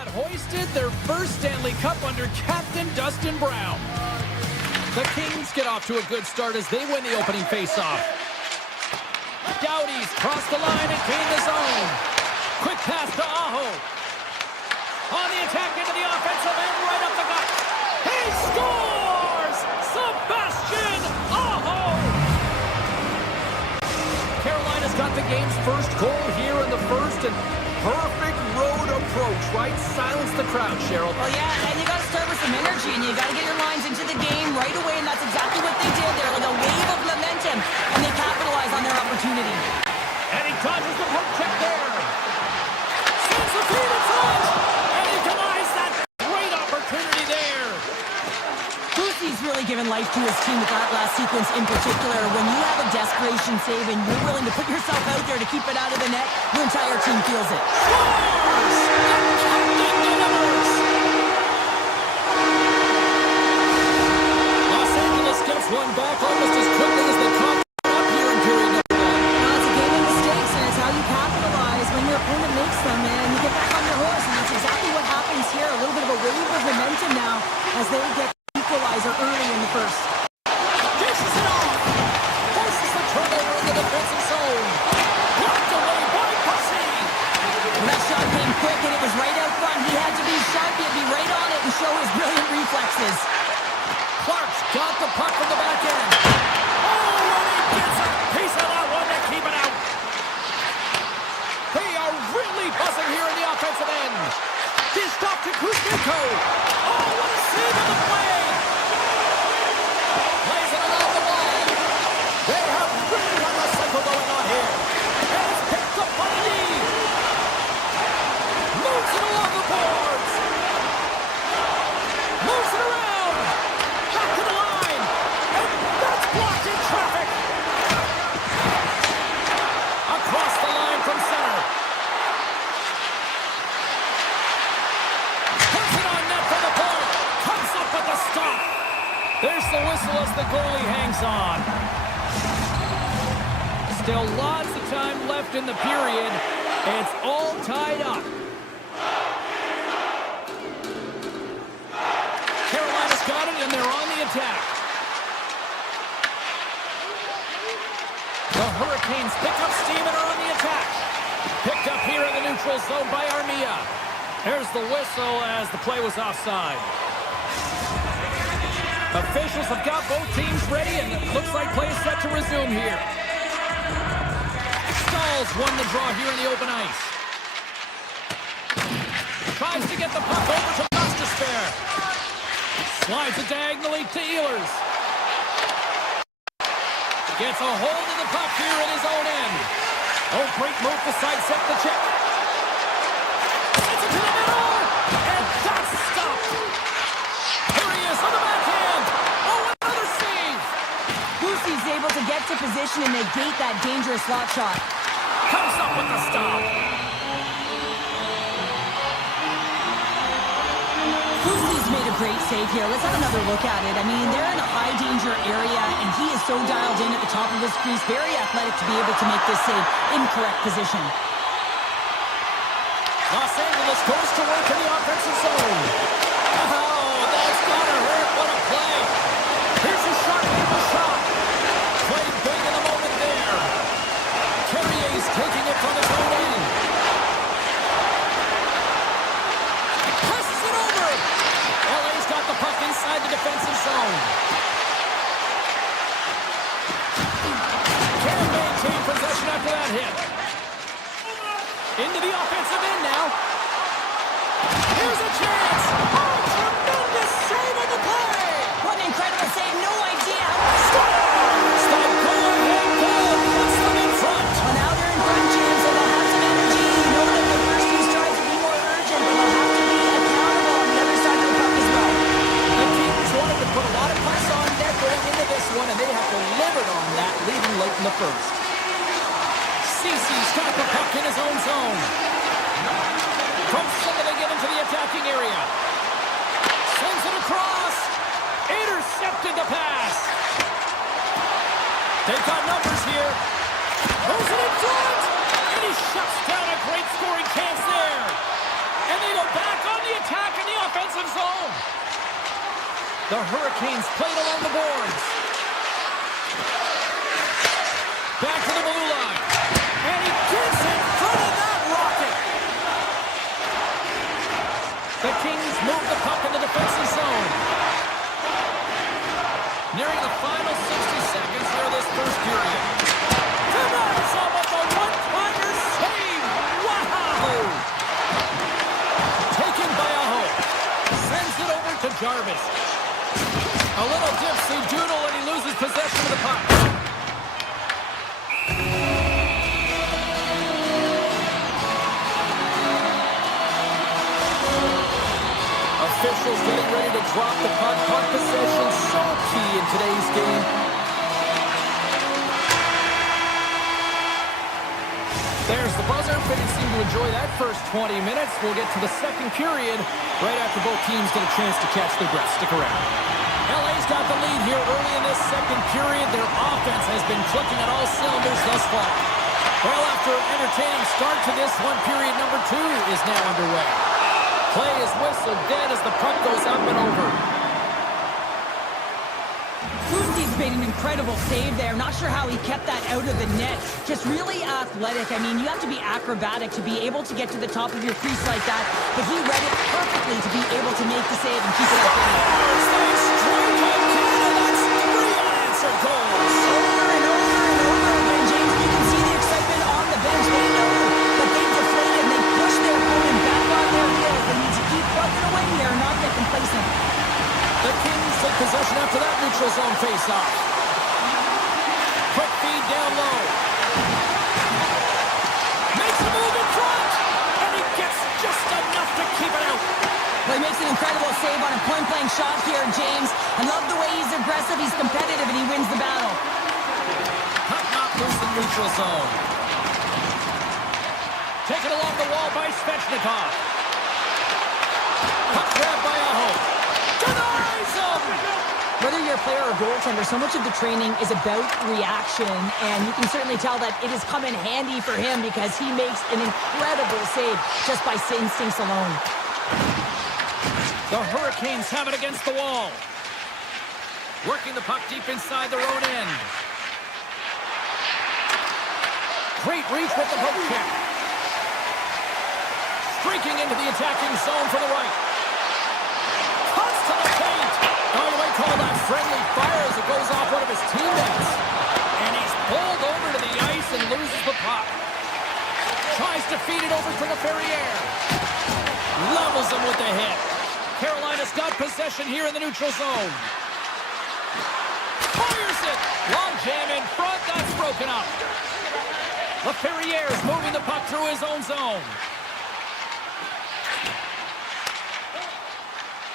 had hoisted their first Stanley Cup under Captain Dustin Brown. The Kings get off to a good start as they win the opening faceoff. Doughty's cross the line and gain the zone. Quick pass to Aho. On the attack into the offensive end, right up the gut. He scores! Sebastian Aho! Carolina's got the game's first goal here in the first, and perfect road approach, right? Silence the crowd, Cheryl. Well, yeah, and you got to start with some energy, and you got to get your lines into the game right away, and that's exactly what they did there, like a wave of momentum, and they capitalize on their opportunity. And he dodges the poke check there. Sends the feed in front, and he denies that great opportunity there. He's really given life to his team with that last sequence in particular. When you have a desperation save and you're willing to put yourself out there to keep it out of the net, your entire team feels it. Scores! And Captain delivers! Los Angeles gets one back almost as quickly as they caught up here in period number 1. Well, it's a game of mistakes, and it's how you capitalize when your opponent makes them, and you get back on your horse, and that's exactly what happens here. A little bit of a wave of momentum now as they get equalizer early in the first. Dishes it off. Forces the turnover in the defensive zone. Blocked away by Bussy. Well, that shot came quick, and it was right out front. He had to be sharp. He had to be right on it and show his brilliant reflexes. Clark's got the puck from the back end. Oh, and he gets a piece of that one to keep it out. They are really buzzing here in the offensive end. Dished off to Kuzmenko. Oh, what a save on the play. Plays it along the wall. They have really got a cycle going on here. And it's picked up by the knee. Moves it along the boards. Moves it around. Back to the line. And that's blocked in traffic. Across the line from center. Puts it on net for the point. Comes up with the stop. There's the whistle as the goalie hangs on. Still lots of time left in the period. It's all tied up. Carolina's got it, and they're on the attack. The Hurricanes pick up steam and are on the attack. Picked up here in the neutral zone by Armia. There's the whistle as the play was offside. Officials have got both teams ready, and it looks like play is set to resume here. Stahls won the draw here in the open ice. Tries to get the puck over to Gostisbehere. Slides it diagonally to Ehlers. Gets a hold of the puck here in his own end. Oh, great move to sidestep the check. Sends it to the middle, and that's stopped. Here he is on the backhand. Oh, another save. Busey's able to get to position and negate that dangerous slot shot. Comes up with the stop. Busey's made a great save here. Let's have another look at it. I mean, they're in a high-danger area, and he is so dialed in at the top of his crease. Very athletic to be able to make this save in correct position. Los Angeles goes to work in the offensive zone. Oh, that's gotta hurt. What a play. Here's a sharp-handed shot. Played big in the moment there. Carrier's taking it from his own end. Passes it over. LA's got the puck inside the defensive zone. Can't maintain possession after that hit. Into the offensive end now. Here's a chance. Oh, tremendous save on the play. What an incredible save. No idea. Scores! The go-ahead goal puts them in front. Well, now they're in front, Jim, so they'll have some energy. You know that their first few strides will be more urgent, but they'll have to be accountable on the other side of the puck as well. The teams wanted to put a lot of press on net going into this one, and they have delivered on that, leading late in the first. Cece's got the puck in his own zone. From center they get into the attacking area. Sends it across. Intercepted the pass. They've got numbers here. Throws it in front. And he shuts down a great scoring chance there. And they go back on Hurricanes played along the boards. Back to the blue line. And he gets in front of that rocket. The Kings move the puck in the defensive zone. Nearing the final 60 seconds here of this first period. Tonight, with a one-timer save. Wow! Taken by Aho. Sends it over to Jarvis. A little dipsy doodle and he loses possession of the puck. Officials getting ready to drop the puck. Puck possession so key in today's game. There's the buzzer. Fans seem to enjoy that first 20 minutes. We'll get to the second period right after both teams get a chance to catch their breath. Stick around. LA's got the lead here early in this second period. Their offense has been clicking on all cylinders thus far. Well, after an entertaining start to this one, period number 2 is now underway. Play is whistled dead as the puck goes up and over. Lucy's made an incredible save there. Not sure how he kept that out of the net. Just really athletic. I mean, you have to be acrobatic to be able to get to the top of your crease like that. But he read it perfectly to be able to make the save and keep it up. That's 3 unanswered goals. Over and over and over again, James. You can see the excitement on the bench. They know that they deflated and they pushed their opponent back on their heels. They need to keep plugging away there and not get complacent. The Kings take possession after that neutral zone face-off. Quick feed down low. Makes a move in front. And he gets just enough to keep it out. Well, he makes an incredible save on a point-blank shot here, James. I love the way he's aggressive, he's competitive, and he wins the battle. Puck not loose in neutral zone. Taken along the wall by Svechnikov. Puck grab by Aho. Denies him! Whether you're a player or goaltender, so much of the training is about reaction, and you can certainly tell that it has come in handy for him because he makes an incredible save just by instincts alone. The Hurricanes have it against the wall. Working the puck deep inside their own end. Great reach with the poke check. Streaking into the attacking zone for the right. Cuts to the paint. Oh, you might call that friendly fire as it goes off one of his teammates. And he's pulled over to the ice and loses the puck. Tries to feed it over to the Ferrier. Levels him with the hit. Carolina's got possession here in the neutral zone. Fires it. Long jam in front. That's broken up. The Ferrier's moving the puck through his own zone.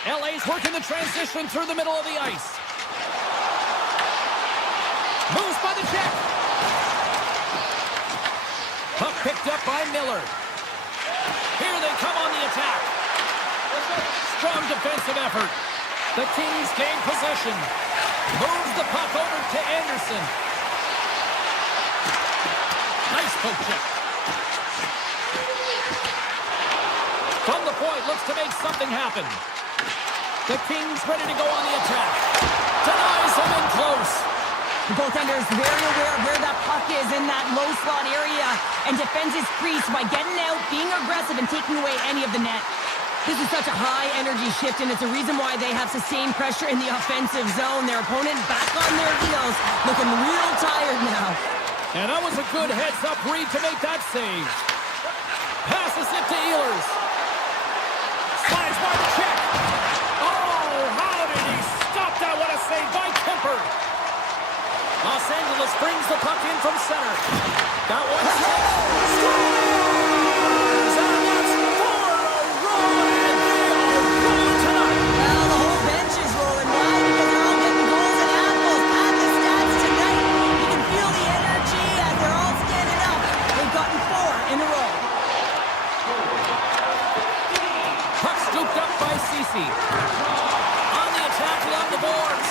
LA's working the transition through the middle of the ice. Moves by the check. Puck picked up by Miller. Here they come on the attack. Strong defensive effort. The Kings gain possession. Moves the puck over to Anderson. Nice poke check. From the point, looks to make something happen. The Kings ready to go on the attack. Denies him in close. The goaltender is very aware of where that puck is in that low slot area and defends his crease by getting out, being aggressive, and taking away any of the net. This is such a high-energy shift, and it's a reason why they have sustained pressure in the offensive zone. Their opponent back on their heels, looking real tired now. And that was a good heads-up read to make that save. Passes it to Ehlers. Slides by the check. Oh, how did he stop that? What a save by Kemper. Los Angeles brings the puck in from center. That one's scores! And that's 4 in a row, and they are rolling tonight. Well, the whole bench is rolling. Why? Because they're all getting goals and apples. Add the stats tonight. You can feel the energy as they're all standing up. They've gotten 4 in a row. Puck scooped up by Ceci. On the attack along the boards.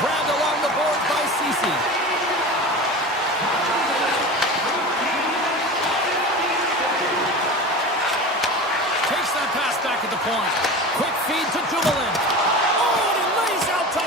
Grabbed along the boards by Ceci. Takes that pass back at the point. Quick feed to Dumoulin. Oh, and he lays out to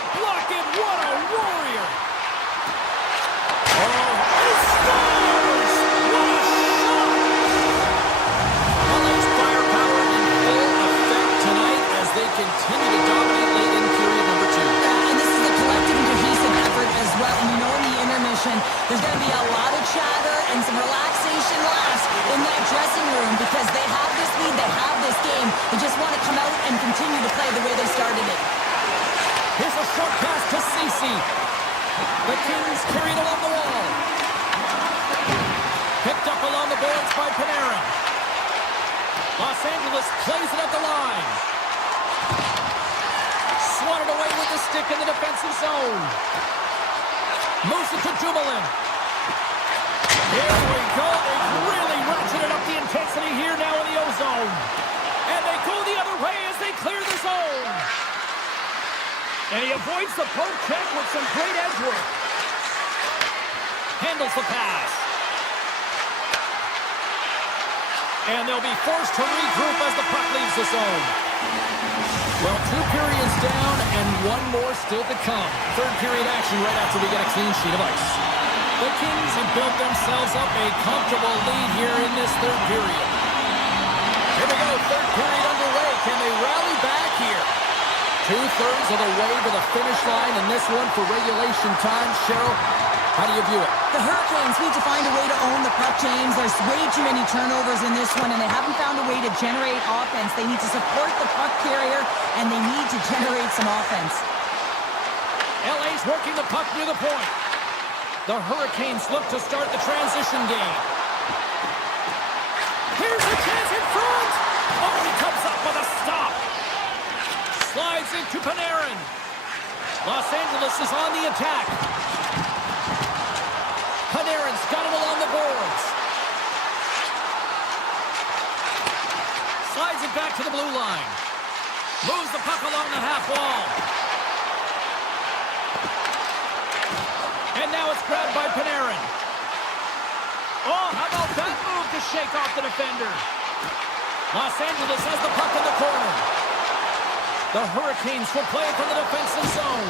because they have this lead, they have this game. They just want to come out and continue to play the way they started it. Here's a short pass to Ceci. The Kings carried along the wall. Picked up along the boards by Panarin. Los Angeles plays it at the line. Swatted away with the stick in the defensive zone. Moves it to Dumoulin. Here we go. They've really ratcheted up the intensity here now in the O-zone. And they go the other way as they clear the zone. And he avoids the poke check with some great edge work. Handles the pass. And they'll be forced to regroup as the puck leaves the zone. Well, 2 periods down and 1 more still to come. Third period action right after we get a clean sheet of ice. The Kings have built themselves up a comfortable lead here in this third period. Here we go, third period underway. Can they rally back here? 2/3 of the way to the finish line in this one for regulation time. Cheryl, how do you view it? The Hurricanes need to find a way to own the puck, James. There's way too many turnovers in this one, and they haven't found a way to generate offense. They need to support the puck carrier, and they need to generate some offense. LA's working the puck near the point. The Hurricanes look to start the transition game. Here's a chance in front. Oh, he comes up with a stop. Slides into Panarin. Los Angeles is on the attack. Panarin's got him along the boards. Slides it back to the blue line. Moves the puck along the half wall. And now it's grabbed by Panarin. Oh, how about that move to shake off the defender? Los Angeles has the puck in the corner. The Hurricanes will play it from the defensive zone.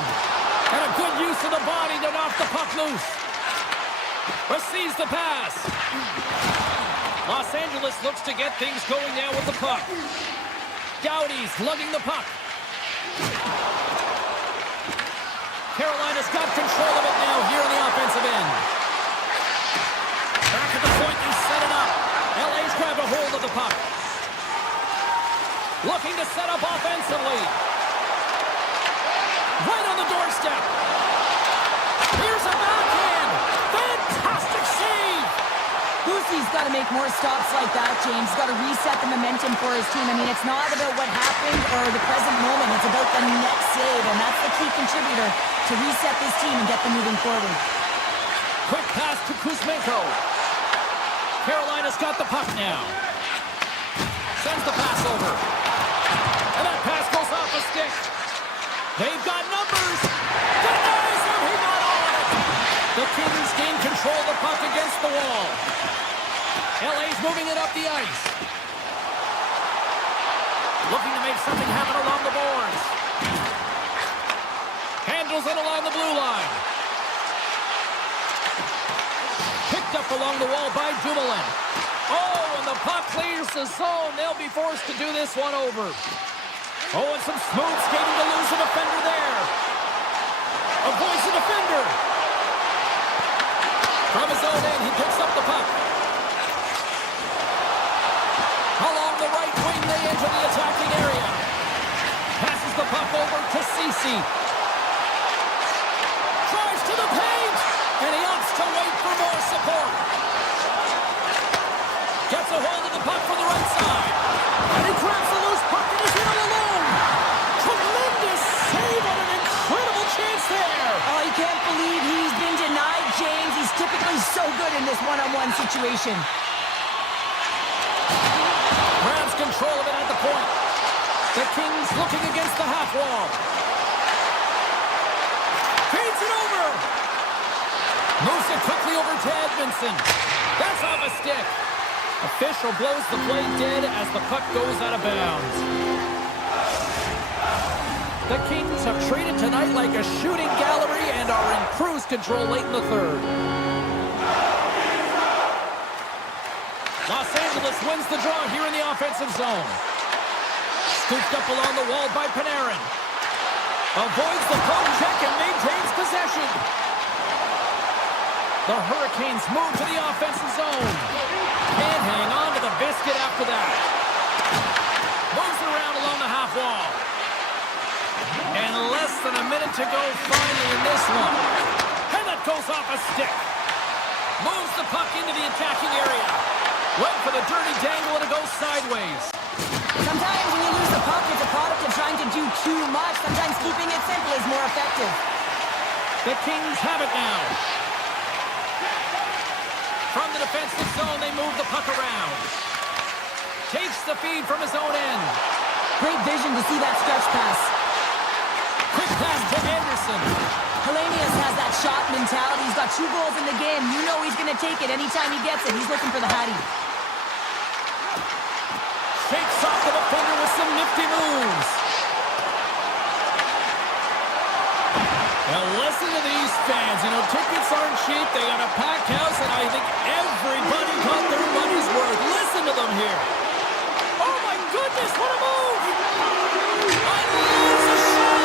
And a good use of the body to knock the puck loose. Receives the pass. Los Angeles looks to get things going now with the puck. Doughty's lugging the puck. Carolina's got control of it now here in the offensive end. Back at the point, they set it up. LA's grabbed a hold of the puck. Looking to set up offensively. Right on the doorstep. Here's a backhand. Fantastic save. Boosie's got to make more stops like that, James. He's got to reset the momentum for his team. I mean, it's not about what happened or the present moment. It's about the next save, and that's the key contributor to reset this team and get them moving forward. Quick pass to Kuzmenko. Carolina's got the puck now. Sends the pass over. And that pass goes off a stick. They've got numbers. Denies him. He got all of it. The Kings gain control of the puck against the wall. LA's moving it up the ice. Looking to make something happen along the boards. Handles it along the blue line. Picked up along the wall by Dumoulin. Oh, and the puck clears the zone. They'll be forced to do this one over. Oh, and some smooth skating to lose a defender there. Avoids the defender. From his own end, he picks up the puck. Along the right wing, they enter the attacking area. Passes the puck over to Ceci. Drives to the paint, and he opts to wait for more support. Gets a hold of the puck from the right side. And he grabs the loose puck and is in all alone. Tremendous save on an incredible chance there. Oh, you can't believe he's been denied, James. He's typically so good in this one-on-one situation. Grabs control of it at the point. The Kings looking against the half wall. Feeds it over. Moves it quickly over to Edmondson. That's off a stick. Official blows the play dead as the puck goes out of bounds. The Kings have treated tonight like a shooting gallery and are in cruise control late in the third. Los Angeles wins the draw here in the offensive zone. Scooped up along the wall by Panarin. Avoids the poke check and maintains possession. The Hurricanes move to the offensive zone. Can't hang on to the biscuit. basket after that. Moves it around along the half wall. And less than a minute to go finally in this one. And that goes off a stick. Moves the puck into the attacking area. Went for the dirty dangle and it goes sideways. Sometimes when you lose the puck, it's a product of trying to do too much. Sometimes keeping it simple is more effective. The Kings have it now. From the defensive zone, they move the puck around. Takes the feed from his own end. Great vision to see that stretch pass. Quick pass to Anderson. Hellenius has that shot mentality. He's got 2 goals in the game. You know he's going to take it anytime he gets it. He's looking for the Hattie. Shakes off the defender with some nifty moves. Now listen to these fans. You know, tickets aren't cheap. They got a packed house, and I think everybody got their money's worth. Listen to them here. Oh, my goodness, what a move! Unloads a shot!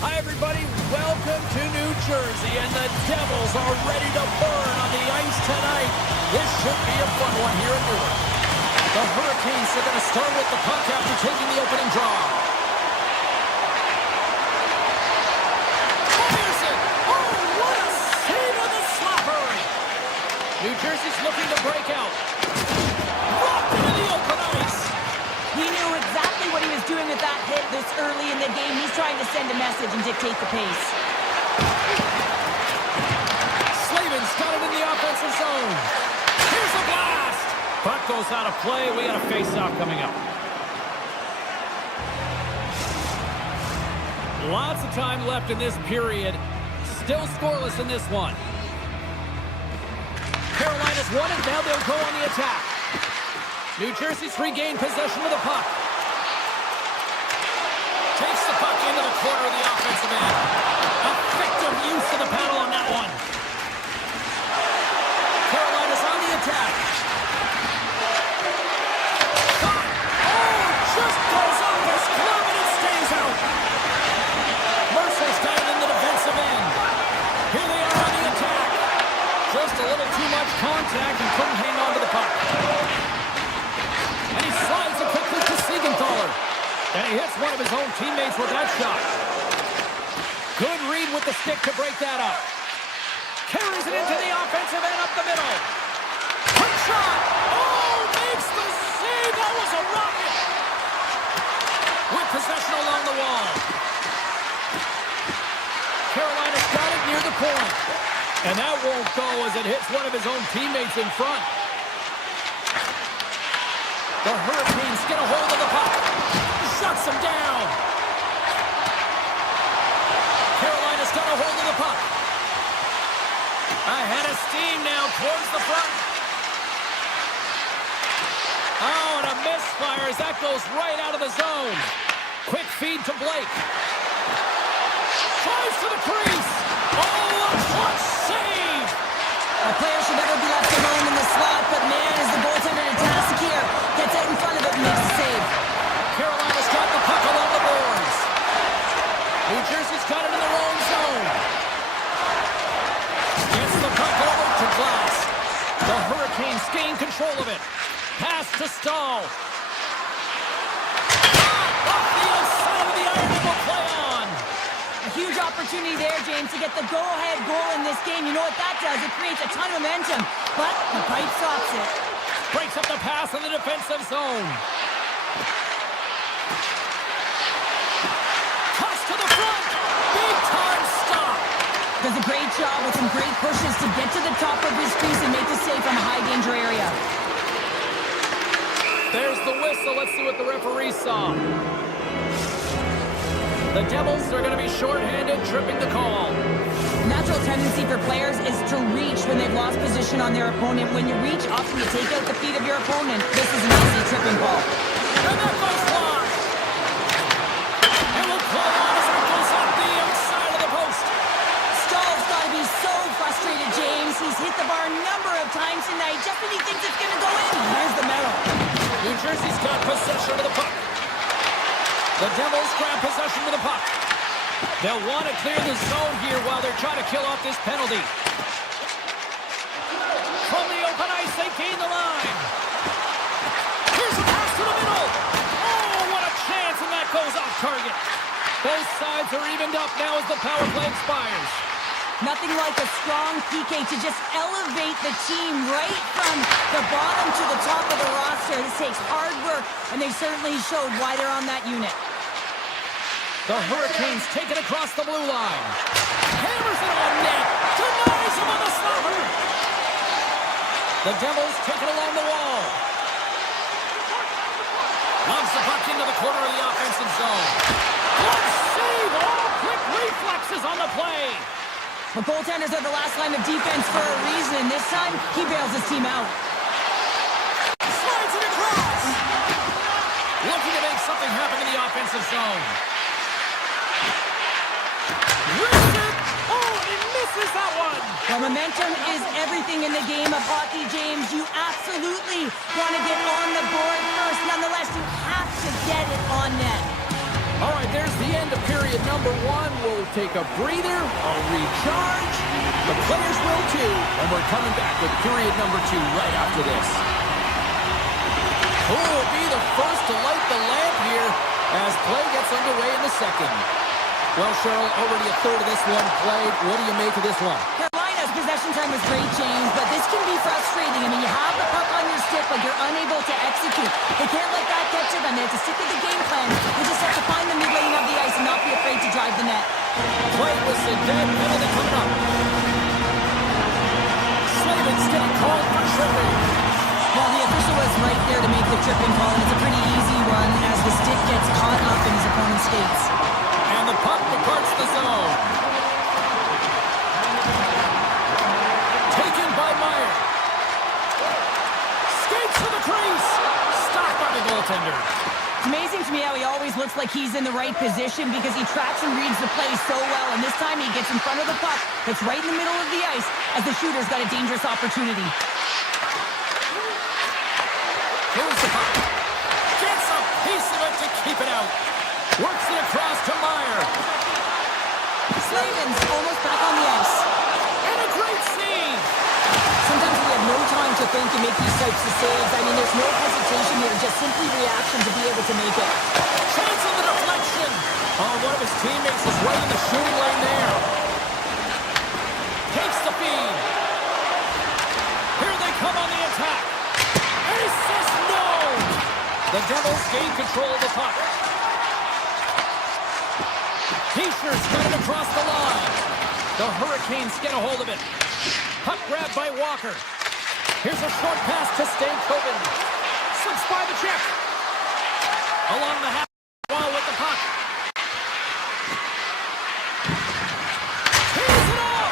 Hi, everybody. Welcome to New Jersey, and the Devils are ready to burn on the ice tonight. This should be a fun one here in Newark. The Hurricanes are going to start with the puck after taking the opening draw. Anderson! Oh, what a save on the slapper! New Jersey's looking to break out. Rocked into the open ice. He knew exactly what he was doing with that hit this early in the game. He's trying to send a message and dictate the pace. Slavins got it in the offensive zone. Here's a blast! Puck goes out of play. We got a face-off coming up. Lots of time left in this period. Still scoreless in this one. Carolina's won it. Now they'll go on the attack. New Jersey's regained possession of the puck. Takes the puck into the corner of the offensive end. Effective use of the paddle on that one. Carolina's on the attack. Shot! Oh, just goes off his glove and it stays out. Mercer's got it in the defensive end. Here they are on the attack. Just a little too much contact and couldn't hang on to the puck. And he slides it quickly to Siegenthaler. And he hits one of his own teammates with that shot. Good read with the stick to break that up. Carries it into the offensive end up the middle. Quick shot. Oh, makes the save. That was a rocket. With possession along the wall. Carolina's got it near the point. And that won't go as it hits one of his own teammates in front. The Hurricanes get a hold of the puck. Shuts him down. Carolina's got a hold of the puck. Ahead of steam now towards the front. Oh, and a misfire as that goes right out of the zone. Quick feed to Blake. Tries to the crease. Oh, a clutch save. A player should never be left alone in the slot, but man, is the goaltender in a task here. Gets out in front of it and makes a save. Carolina's got the puck along the boards. New Jersey's got it in their own zone. Gets the puck over to Glass. The Hurricanes gain control of it. Pass to Stahl. Off the outside of the iron and will play on. A huge opportunity there, James, to get the go-ahead goal in this game. You know what that does? It creates a ton of momentum, but the pipe stops it. Breaks up the pass in the defensive zone. a great job with some great pushes to get to the top of his crease and make the save from a high-danger area. There's the whistle. Let's see what the referee saw. The Devils are going to be shorthanded, tripping the call. Natural tendency for players is to reach when they've lost position on their opponent. When you reach up and you take out the feet of your opponent, this is an easy tripping ball. And that goes wide. And will play on as it goes up the outside of the post. Stahl's got to be so frustrated, James. He's hit the bar a number of times tonight just when he thinks it's going to go in. Here's the medal. New Jersey's got possession of the puck. The Devils grab possession of the puck. They'll want to clear the zone here while they're trying to kill off this penalty. From the open ice, they gain the line. Here's a pass to the middle. Oh, what a chance, and that goes off target. Both sides are evened up now as the power play expires. Nothing like a strong PK to just elevate the team right from the bottom to the top of the roster. This takes hard work, and they certainly showed why they're on that unit. The Hurricanes take it across the blue line. Hammers it on net. Denies him on the slapper. The Devils take it along the wall. Loves the puck into the corner of the offensive zone. Good save. All quick reflexes on the play. The goaltenders are the last line of defense for a reason. This time, he bails his team out. Slides it across. Looking to make something happen in the offensive zone. Rips it. Oh, he misses that one. Well, momentum is everything in the game of hockey, James. You absolutely want to get on the board first. Nonetheless, you have to get it on net. All right, there's the end of period number one. We'll take a breather, a recharge. The players will too, and we're coming back with period number two right after this. Who will be the first to light the lamp here as play gets underway in the second? Well, Cheryl, already a third of this one played. What do you make of this one? Carolina's possession time was great, James, but this can be frustrating. I mean, you have the puck on your stick, but you're unable to execute. They can't let that get to them. They have to stick with the game plan. They just have to find the mid-lane of the ice and not be afraid to drive the net. Play was a dead penalty coming up. Slavin's getting called for tripping. Well, the official was right there to make the tripping call, and it's a pretty easy one as the stick gets caught up in his opponent's skates. And the puck departs the zone. Taken by Meyer. Skates to the crease. Stopped by the goaltender. It's amazing to me how he always looks like he's in the right position because he tracks and reads the play so well, and this time he gets in front of the puck that's right in the middle of the ice as the shooter's got a dangerous opportunity. Here's the puck. Gets a piece of it to keep it out. Works it across to Meyer. Slavin's almost back on the ice. And a great save. Sometimes we have no time to think and make these types of saves. I mean, there's no hesitation here, just simply reaction to be able to make it. Chance on the deflection. Oh, one of his teammates is right in the shooting lane there. Takes the feed. Here they come on the attack. And he says no. The Devils gain control of the puck. Heischer's got it across the line. The Hurricanes get a hold of it. Puck grabbed by Walker. Here's a short pass to Stankoven. Slips by the check. Along the half wall with the puck. Tees it off.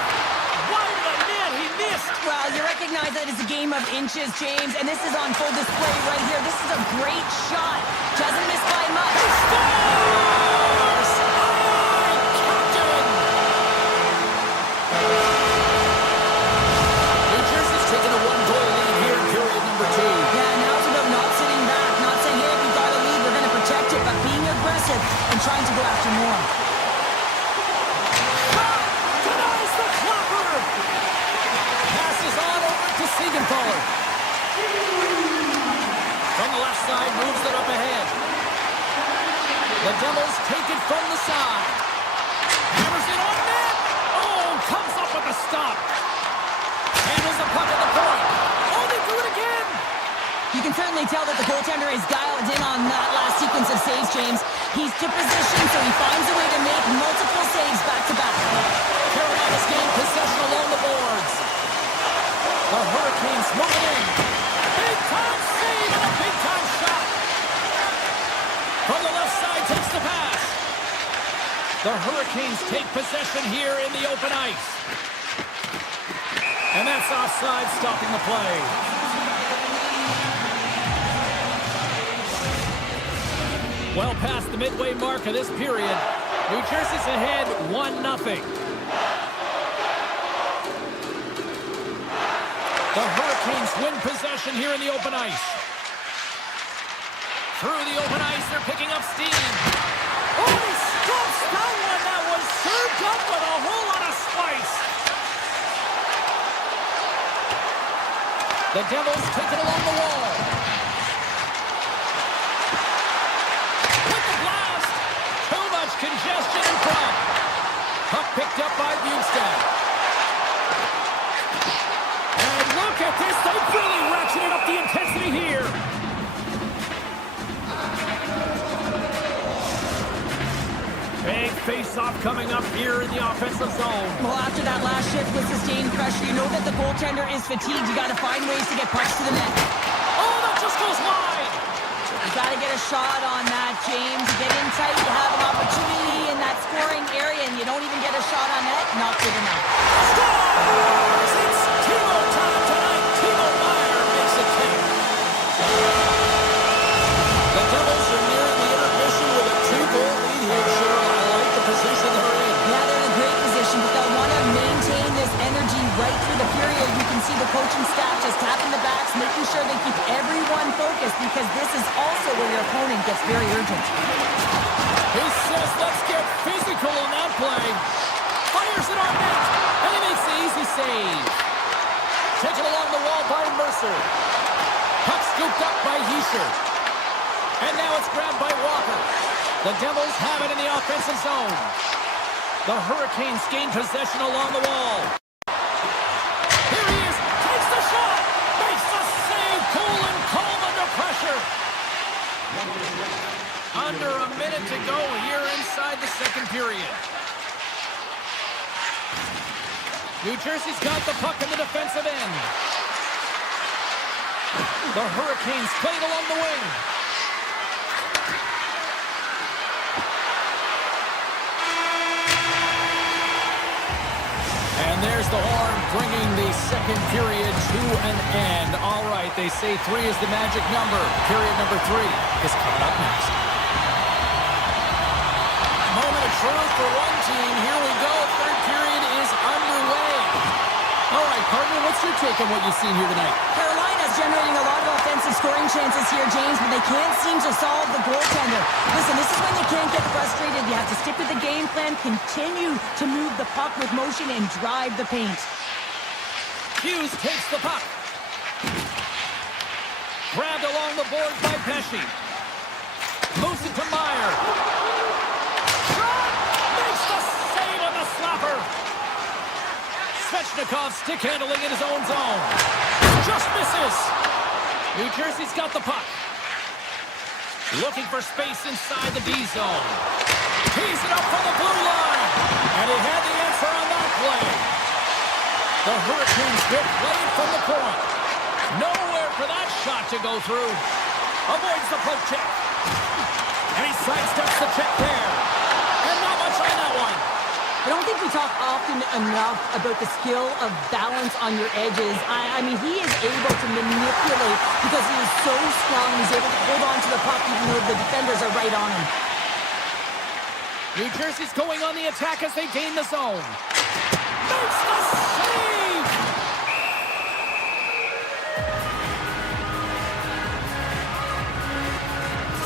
Wide of the net. He missed. Well, you recognize that it's a game of inches, James, and this is on full display right here. This is a great shot. Doesn't miss by much. He scores! Captain! New Jersey's taking a one-goal lead here in period number two. Yeah, now it's about not sitting back, not saying, hey, we got a lead, we're going to protect it, but being aggressive and trying to go after more. Shot! Denies the clapper! Passes on over to Siegenthaler. From the left side, moves it up ahead. The Devils take it from the side. Hammers it on net. Oh, comes up with a stop. Handles the puck at the point. Oh, they do it again. You can certainly tell that the goaltender is dialed in on that last sequence of saves, James. He's to position, so he finds a way to make multiple saves back-to-back. Carolina's gained Hurricanes moving in. Big time save and a big time shot. From the left side takes the pass. The Hurricanes take possession here in the open ice. And that's offside, stopping the play. Well past the midway mark of this period, New Jersey's ahead 1-0. The Hurricanes win possession here in the open ice. Through the open ice, they're picking up steam. Oh, he stops that one. That was served up with a whole lot of spice. The Devils take it along the wall. With the blast. Too much congestion in front. Puck picked up by Bukestad. And look at this. They've really ratcheted up the intensity here. Big face-off coming up here in the offensive zone. Well, after that last shift with sustained pressure, you know that the goaltender is fatigued. You got to find ways to get pucks to the net. Oh, that just goes wide. You got to get a shot on that, James. You get in tight, you have an opportunity in that scoring area, and you don't even get a shot on net. Not good enough. Scores! It's Timo time tonight. Timo Meier makes it 10. The Devils are nearing the intermission with a 2-goal lead here, Cheryl. I like the position they're in. Yeah, they're in a great position, but they'll want to maintain this energy right through the period. You can see the coaching staff just tapping the backs, making sure they keep everyone focused, because this is also where your opponent gets very urgent. He says, let's get physical on that play. Fires it on net, and he makes the easy save. Taken along the wall by Mercer. Puck scooped up by Heischer. And now it's grabbed by Walker. The Devils have it in the offensive zone. The Hurricanes gain possession along the wall. Here he is, takes the shot, makes the save, cool and calm under pressure. Under a minute to go here inside the second period. New Jersey's got the puck in the defensive end. The Hurricanes playing along the wing. And there's the horn, bringing the second period to an end. All right, they say 3 is the magic number. Period number 3 is coming up next. Moment of truth for one team. Here we go. Third period is underway. All right, partner, what's your take on what you've seen here tonight? Carolina's generating a lot of offensive scoring chances here, James, but they can't seem to solve the goaltender. Listen, this is when you can't get frustrated. You have to stick with the game plan, continue to move the puck with motion, and drive the paint. Hughes takes the puck. Grabbed along the boards by Pesci. Moves it to Meier. Shot! Makes the save on the slapper. Svechnikov stick handling in his own zone. Just misses. New Jersey's got the puck. Looking for space inside the D zone. Tees it up for the blue line. And he had the answer on that play. The Hurricanes get played from the point. Nowhere for that shot to go through. Avoids the poke check. And he sidesteps the check there. And not much on that one. I don't think we talk often enough about the skill of balance on your edges. I mean, he is able to manipulate because he is so strong. He's able to hold on to the puck even though the defenders are right on him. New Jersey's going on the attack as they gain the zone. Makes the save!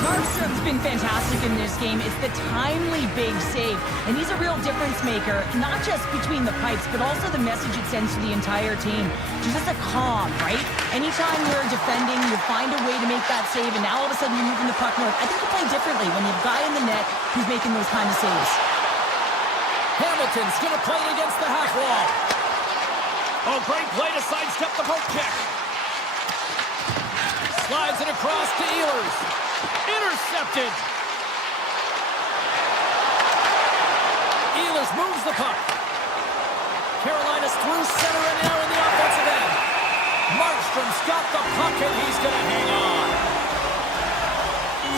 Markstrom's been fantastic in this game. It's the timely big save. And he's a real difference maker, not just between the pipes, but also the message it sends to the entire team. Just a calm, right? Anytime you're defending, you find a way to make that save, and now all of a sudden you're moving the puck north. I think you play differently when you have a guy in the net who's making those kind of saves. Hamilton's going to play it against the half wall. Oh, great play to sidestep the poke check. Slides it across to Ehlers. Intercepted. Ehlers moves the puck. Carolina's through center and now in the offensive end. Markstrom's got the puck, and he's going to hang on.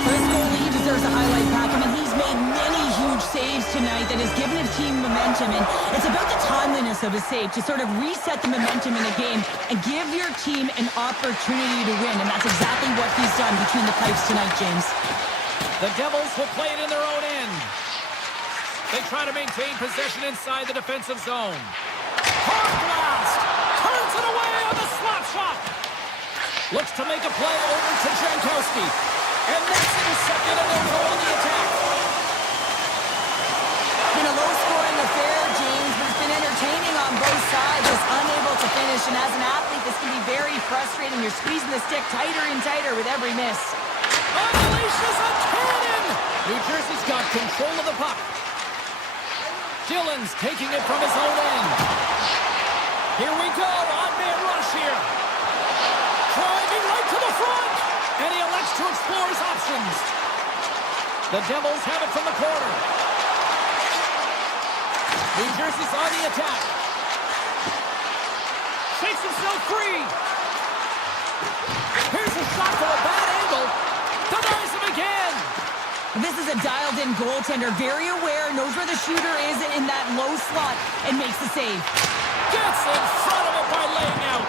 This goalie, he deserves a highlight pack. I mean, he's made many huge saves tonight that has given his team momentum, and it's about the timeliness of a save to sort of reset the momentum in a game and give your team an opportunity to win, and that's exactly what he's done between the pipes tonight, James. The Devils will play it in their own end. They try to maintain possession inside the defensive zone. Hard blast! Turns it away on the slap shot! Looks to make a play over to Jankowski. And that's intercepted, and they'll go on the attack. Been a low-scoring affair, James, but it's been entertaining on both sides. Just unable to finish, and as an athlete, this can be very frustrating. You're squeezing the stick tighter and tighter with every miss. Unleashes a cannon! New Jersey's got control of the puck. Dillon's taking it from his own end. Here we go, odd-man rush here. Driving right to the front, and he elects to explore his options. The Devils have it from the corner. New Jersey's on the attack. Shakes himself free. Here's a shot from a bad angle. Denies him again. This is a dialed-in goaltender, very aware, knows where the shooter is in that low slot, and makes the save. Gets in front of it by laying out.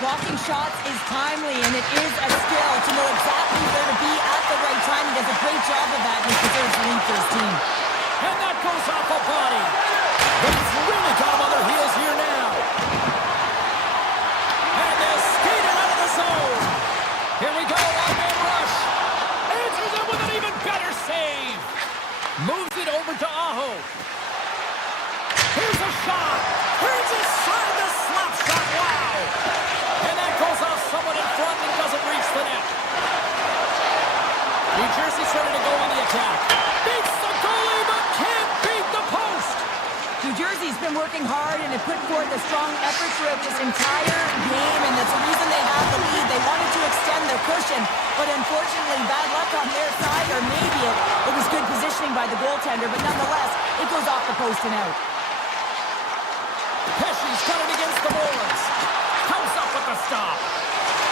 Blocking shots is timely, and it is a skill to know exactly where to be at the right time. He does a great job of that, and he deserves the lead for his team. And that goes off a body. But he's really got him on their heels here now. And they're skating out of the zone. Here we go, one-man rush. Answers it with an even better save. Moves it over to Aho. Here's a shot. Here's inside the slap shot. Wow. And that goes off someone in front and doesn't reach the net. New Jersey's ready to go on the attack. Beats the goalie, but can't beat the post. New Jersey's been working hard and have put forth a strong effort throughout this entire game, and that's the reason they have the lead. They wanted to extend their cushion, but unfortunately, bad luck on their side, or maybe it was good positioning by the goaltender, but nonetheless, it goes off the post and out. Pesci's got it against the boards. Comes up with the stop.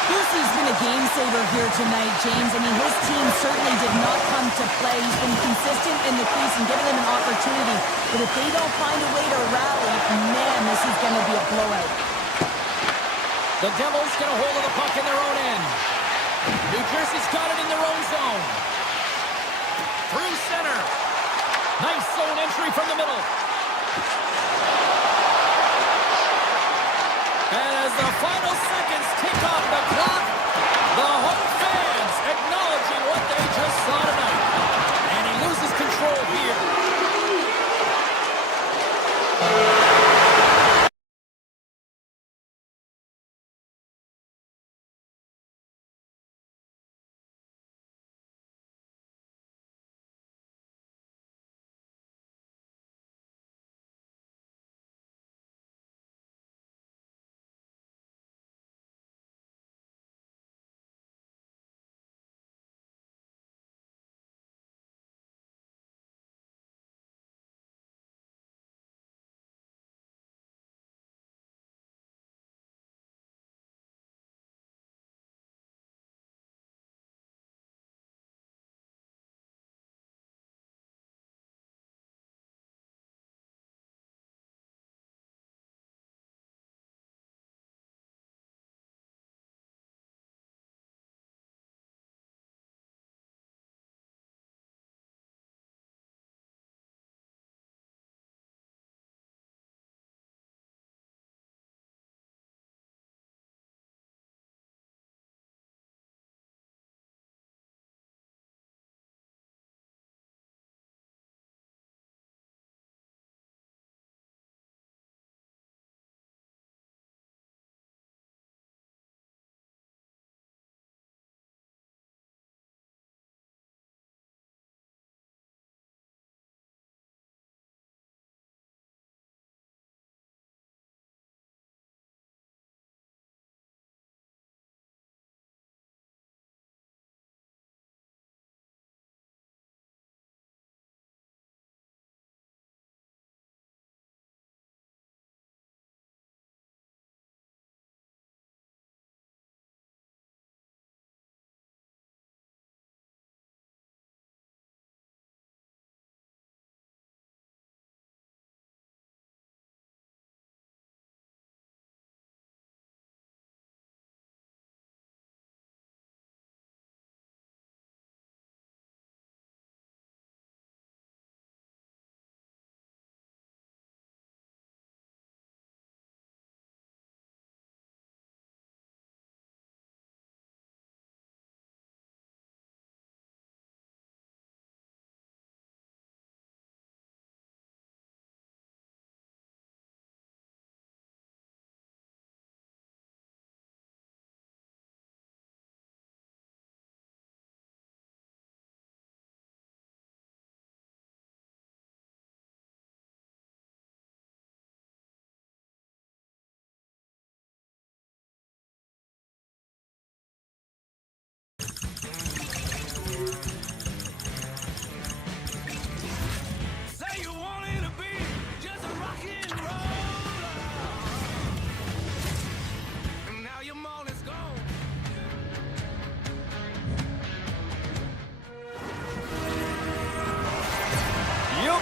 Lucy's been a game saver here tonight, James. I mean, his team certainly did not come to play. He's been consistent in the crease and giving them an opportunity. But if they don't find a way to rally, man, this is going to be a blowout. The Devils get a hold of the puck in their own end. New Jersey's got it in their own zone. Through center. Nice zone entry from the middle. And as the final seconds tick off the clock, the home fans acknowledging what they just saw tonight. And he loses control here.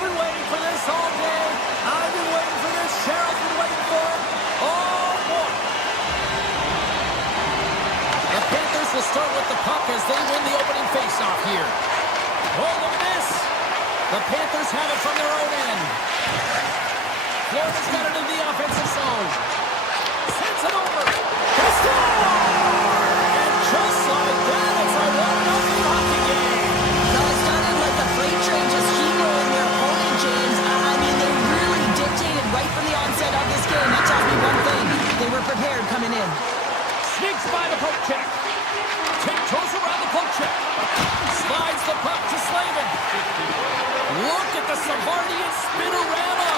been waiting for this all day. I've been waiting for this. Cheryl's been waiting for it. Oh, boy. The Panthers will start with the puck as they win the opening faceoff here. Oh, look at this. The Panthers have it from their own end. Florida's got it in the offensive zone. Sends it over. They score! And just like that, it's a 1-0 hockey game. Well, it started like the freight train just steamrolling their opponent, James. I mean, they really dictated right from the onset of this game. That tells me one thing. They were prepared coming in. Sneaks by the poke check. Tiptoes around the poke check. Slides the puck to Slavin. Look at the Savardian spinorama.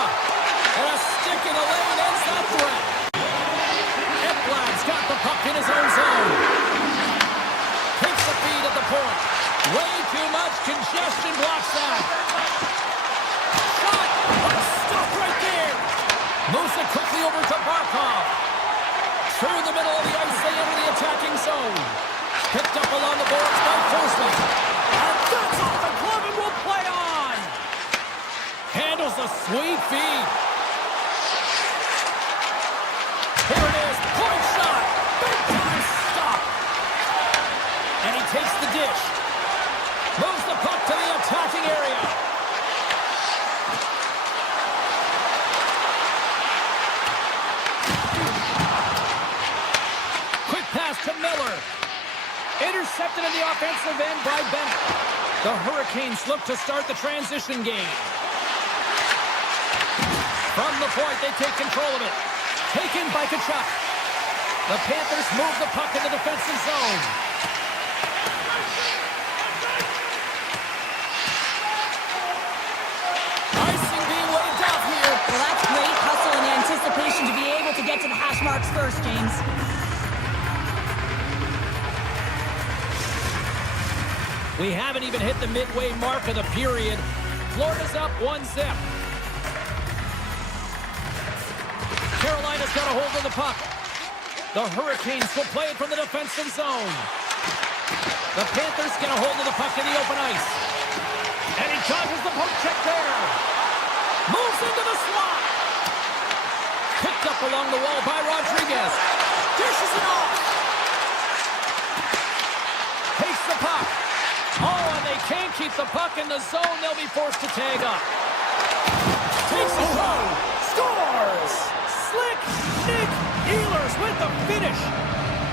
And a stick in the lane ends that threat. Ekblad's got the puck in his own zone. Takes the feed at the point. Way too much congestion blocks that. Shot! But stopped right there. Moves it quickly over to Barkov. Through the middle of the ice, they enter the attacking zone. Picked up along the boards by Forsman. And that's off the glove and will play on. Handles a sweet feed. Here it is. Point shot. Big time stop. And he takes the dish. Moves the puck to the attacking area. Quick pass to Miller. Intercepted in the offensive end by Bennett. The Hurricanes look to start the transition game. From the point, they take control of it. Taken by Kachuk. The Panthers move the puck in the defensive zone. Icing being waved off here. Well, that's great hustle and anticipation to be able to get to the hash marks first, James. We haven't even hit the midway mark of the period. Florida's up 1-0. Carolina's got a hold of the puck. The Hurricanes will play it from the defensive zone. The Panthers get a hold of the puck in the open ice. And he dodges the poke check there. Moves into the slot. Picked up along the wall by Rodriguez. Dishes it off. Takes the puck. Oh, and they can't keep the puck in the zone. They'll be forced to tag up. Takes a throw. Scores! Slick Nick Ehlers with the finish.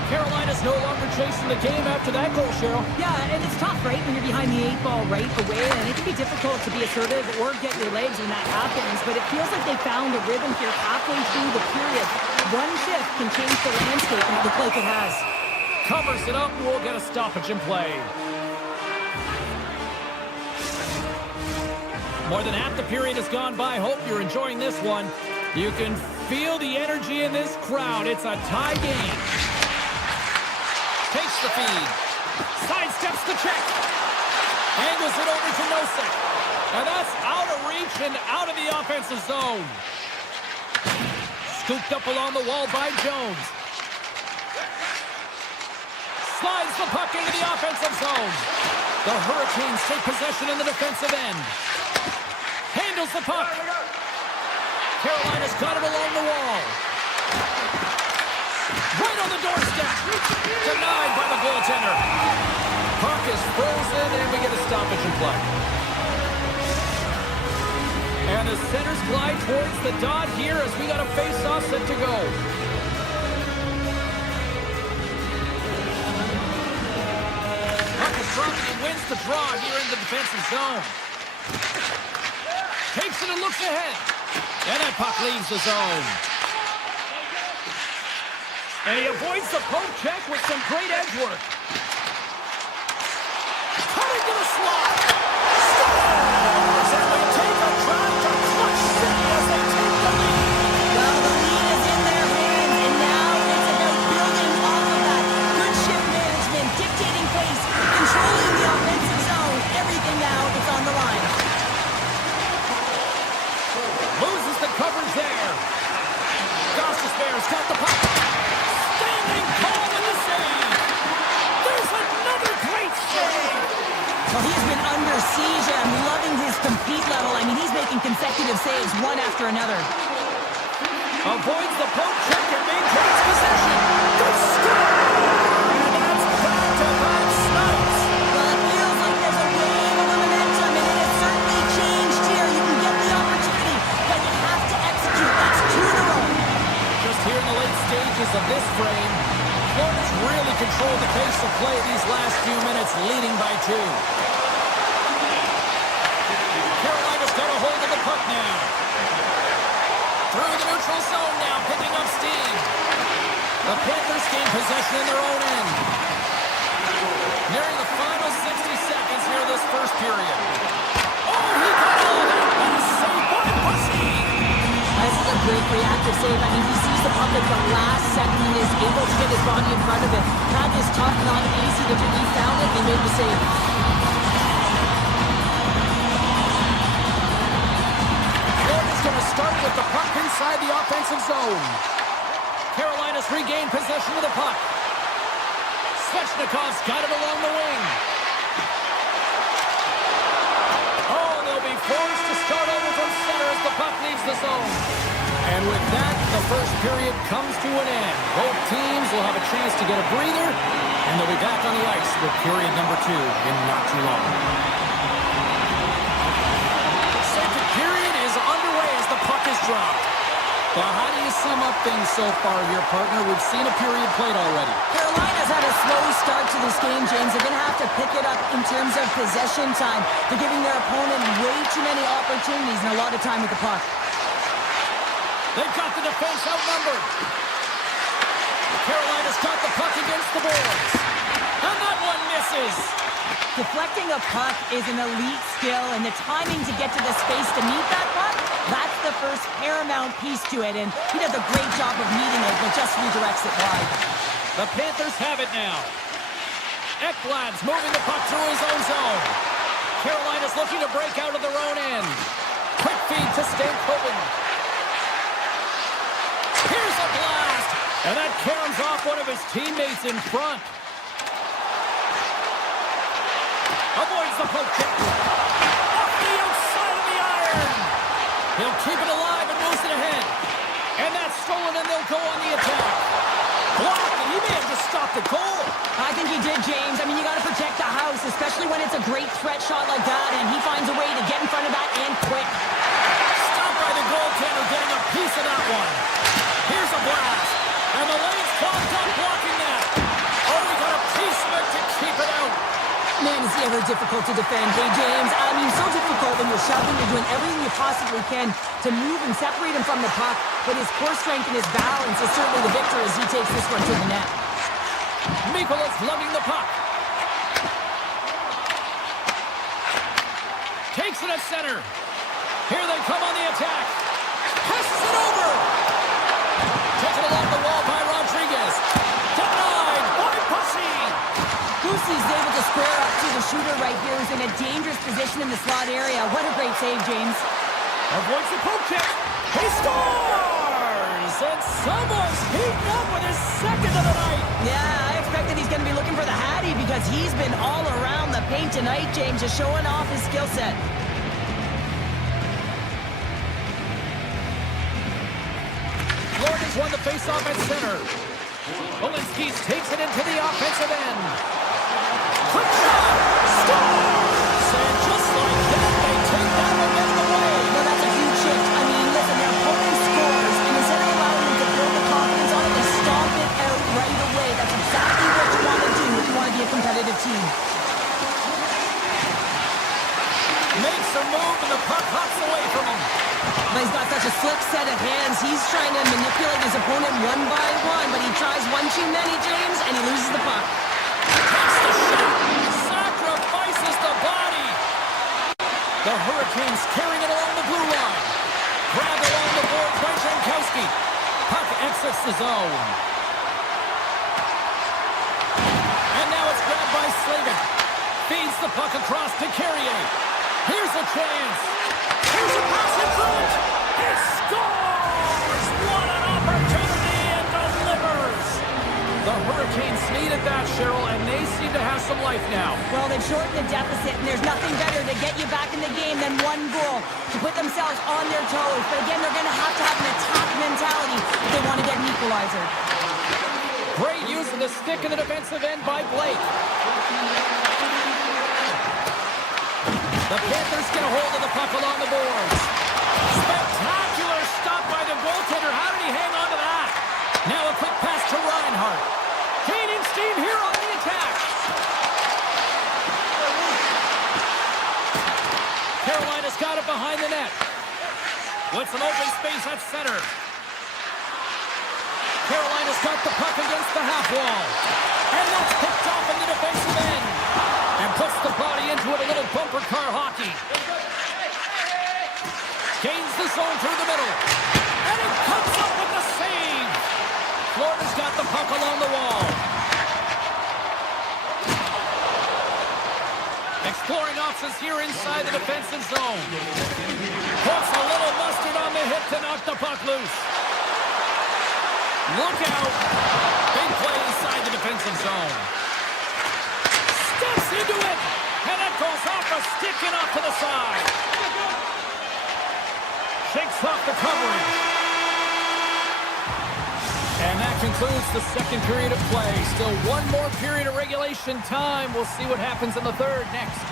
Carolina's no longer chasing the game after that goal, Cheryl. Yeah, and it's tough, right, when you're behind the 8 ball right away, and it can be difficult to be assertive or get your legs when that happens, but it feels like they found a rhythm here halfway through the period. One shift can change the landscape, and it looks like it has. Covers it up, and we'll get a stoppage in play. More than half the period has gone by. Hope you're enjoying this one. You can feel the energy in this crowd. It's a tie game. Takes the feed. Sidesteps the check. Angles it over to Nosek. And that's out of reach and out of the offensive zone. Scooped up along the wall by Jones. Slides the puck into the offensive zone. The Hurricanes take possession in the defensive end. Handles the puck. Carolina's got it along the wall. Right on the doorstep. Denied by the goaltender. Puck is frozen, and we get a stoppage in play. And the centers glide towards the dot here as we got a face-off set to go. Puck is dropped, and he wins the draw here in the defensive zone. Takes it and looks ahead. And that puck leaves the zone. And he avoids the poke check with some great edge work. Cutting to the slot. Scores! And we take a drive to Clutch City as they take the lead. Well, the lead is in their hands, and now it's about building off of that. Good shift management, dictating pace, controlling the offensive zone. Everything now is on the line. Loses the coverage there. Goss's Bears got the puck. Standing tall with the save. There's another great save. Well, he's been under consecutive saves, one after another. Avoids the poke check and maintains possession. Good stop! And that's back-to-back snipes. Well, it feels like there's a wave of momentum, and it has certainly changed here. You can get the opportunity, but you have to execute. That's 2 in a row. Just here in the late stages of this frame, Florida's really controlled the pace of play these last few minutes, leading by 2. Carolina's got a hold of the puck now. Through the neutral zone now, picking up steam. The Panthers gain possession in their own end. Nearing the final 60 seconds here this first period. Oh, he got all of it. And a save by Bussy. This is a great reactive save. I mean, he sees the puck at the last second and is able to get his body in front of it. That is tough, not easy to do. He found it and he made the save. Florida's going to start with the puck inside the offensive zone. Carolina's regained possession of the puck. Svechnikov's got it along the wing. Oh, they'll be forced to start over from center as the puck leaves the zone. And with that, the first period comes to an end. Both teams will have a chance to get a breather, and they'll be back on the ice with period number 2 in not too long. Second period is underway as the puck is dropped. Well, how do you sum up things so far here, partner? We've seen a period played already. Carolina's had a slow start to this game, James. They're going to have to pick it up in terms of possession time. They're giving their opponent way too many opportunities and a lot of time with the puck. They've got the defense outnumbered. Carolina's got the puck against the boards. And that one misses. Deflecting a puck is an elite skill, and the timing to get to the space to meet that puck, that's the first paramount piece to it, and he does a great job of meeting it, but just redirects it wide. The Panthers have it now. Ekblad's moving the puck through his own zone. Carolina's looking to break out of their own end. Quick feed to Stankoven. Here's a blast, and that caroms off one of his teammates in front. Avoids the poke check. Off the outside of the iron. He'll keep it alive and moves it ahead. And that's stolen, and they'll go on the attack. Blocked, and he may have just stopped the goal. I think he did, James. I mean, you got to protect the house, especially when it's a great threat shot like that, and he finds a way to get in front of that and quick. Stopped by the goaltender, getting a piece of that one. Here's a blast, and the lane's clogged up blocking that. Oh, we got a piece of it to keep it out. Man, is he ever difficult to defend. Hey, James, I mean, so difficult when you're shoving, you're doing everything you possibly can to move and separate him from the puck, but his core strength and his balance is certainly the victor as he takes this one to the net. Mikola's lugging the puck. Takes it at center. Here they come on the attack. Passes it over. Taken along the wall by Rodriguez. Denied by Bussy. Bussy's able to square up to the shooter right here, who's in a dangerous position in the slot area. What a great save, James. Avoids the poke check. He scores! And someone's heating up with his second of the night. Yeah, I expect that he's going to be looking for the Hattie because he's been all around the paint tonight, James, just showing off his skill set. Florida's won the faceoff at center. Olinsky's takes it into the offensive end. Quick shot! Scores! And just like that, they take that momentum away. Well, that's a huge shift. I mean, listen, their opponent scores, and instead of allowing them to build the confidence on it, they stomp it out right away. That's exactly what you want to do if you want to be a competitive team. Makes a move, and the puck hops away from him. But he's got such a slick set of hands. He's trying to manipulate his opponent one by one, but he tries one too many, James, and he loses the puck. Takes the shot. Sacrifices the body. The Hurricanes carrying it along the blue line. Grabbed along the boards by Jankowski. Puck exits the zone. And now it's grabbed by Slavin. Feeds the puck across to Carrier. Here's a chance. Here's a pass in front. He scores! What an opportunity and delivers! The Hurricanes needed that, Cheryl, and they seem to have some life now. Well, they've shortened the deficit, and there's nothing better to get you back in the game than one one goal to put themselves on their toes. But again, they're going to have an attack mentality if they want to get an equalizer. Great use of the stick in the defensive end by Blake. The Panthers get a hold of the puck along the boards. Spectacular stop by the goaltender. How did he hang on to that? Now a quick pass to Reinhart. Gaining steam here on the attack. Carolina's got it behind the net. With some open space at center. Carolina's got the puck against the half wall. And that's picked off in the defensive end. And puts the body into it, a little bumper car hockey. Gains the zone through the middle. And it comes up with the save. Florida's got the puck along the wall. Exploring options here inside the defensive zone. Puts a little mustard on the hip to knock the puck loose. Look out. Big play inside the defensive zone. Steps into it. And that goes off a stick and off to the side. Shakes off the coverage. And that concludes the second period of play. Still one more period of regulation time. We'll see what happens in the third next.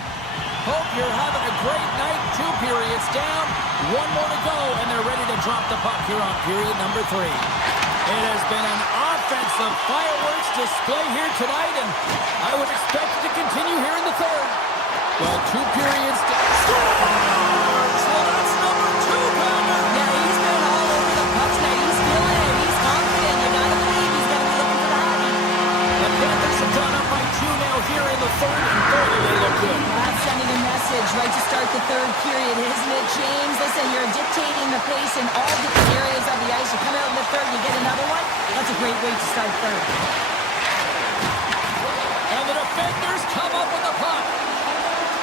Hope you're having a great night. 2 periods down. 1 more to go, and they're ready to drop the puck here on period number 3. It has been an offensive fireworks display here tonight, and I would expect it to continue here in the third. Well, 2 periods to scores! Well, that's number 2, Connor. Yeah, he's been all over the puck tonight. He's feeling it. He's confident. You gotta believe he's gonna be looking for the hockey. The Panthers have gone up by 2 now here in the third, and boy, they look good. That's sending a message right to start the third period, isn't it, James? Listen, you're dictating the pace in all different areas of the ice. You come out in the third, you get another one. That's a great way to start third. And the defenders come up with the puck.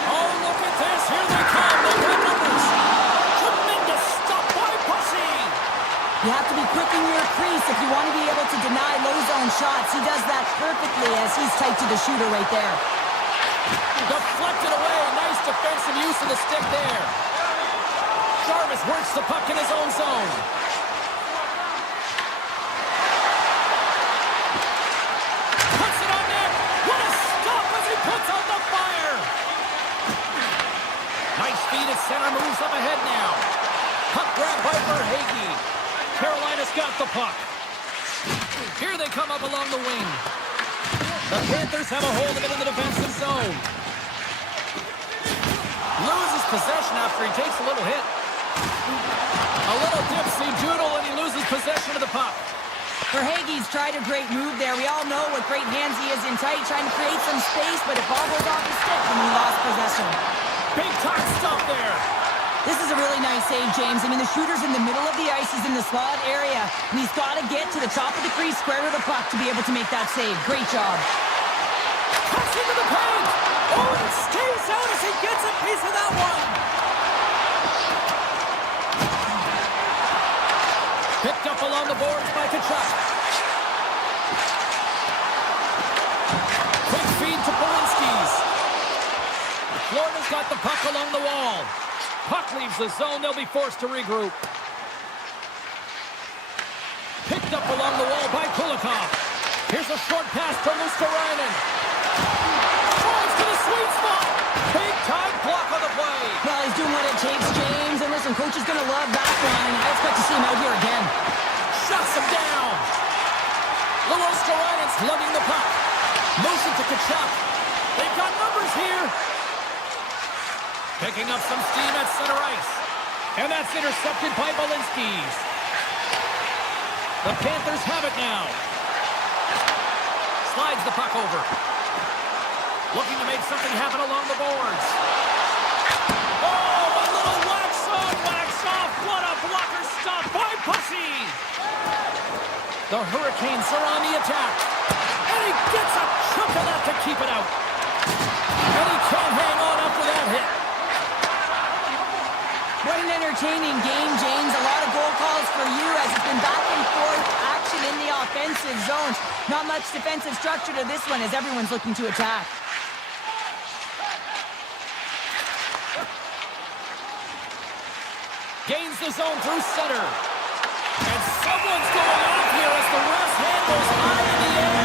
Oh, look at this. Here they come. They've got numbers. Tremendous stop by Pussy. You have to be quick in your crease if you want to be able to deny low zone shots. He does that perfectly as he's tight to the shooter right there. Deflected away. Nice defensive use of the stick there. Jarvis works the puck in his own zone. Puts it on net. What a stop as he puts out the fire. Nice feed at center. Moves up ahead now. Puck grab by Verhaeghe. Carolina's got the puck. Here they come up along the wing. The Panthers have a hold of it in the defensive zone. Loses possession after he takes a little hit. A little dipsy doodle and he loses possession of the puck. Verhaeghe's tried a great move there. We all know what great hands he is in tight, trying to create some space, but it ball goes off his stick when he lost possession. Big time stop there. This is a really nice save, James. I mean, the shooter's in the middle of the ice. He's in the slot area, and he's got to get to the top of the crease, square to the puck, to be able to make that save. Great job. Cuts into the paint. Oh, and stays out as he gets a piece of that one. Picked up along the boards by Tkachuk. Quick feed to Bolinski's. Florida's got the puck along the wall. Puck leaves the zone. They'll be forced to regroup. Picked up along the wall by Kulikov. Here's a short pass to Luskarainen. Falls to the sweet spot. Big time block on the play. Well, he's doing what it takes, James. And listen, coach is going to love that one. I expect to see him out here again. Shuts him down. Luskarainen's lugging the puck. Moves it to Tkachuk. They've got numbers here. Picking up some steam at center ice. And that's intercepted by Bolinski's. The Panthers have it now. Slides the puck over. Looking to make something happen along the boards. Oh, a little wax on, wax off. What a blocker stop by Pussy. The Hurricanes are on the attack. And he gets a chunk of that to keep it out. And he can't hang on after that hit. What an entertaining game, James. A lot of goal calls for you as it's been back and forth action in the offensive zones. Not much defensive structure to this one as everyone's looking to attack. Gains the zone through center. And someone's going off here as the ref's hand goes high in the air.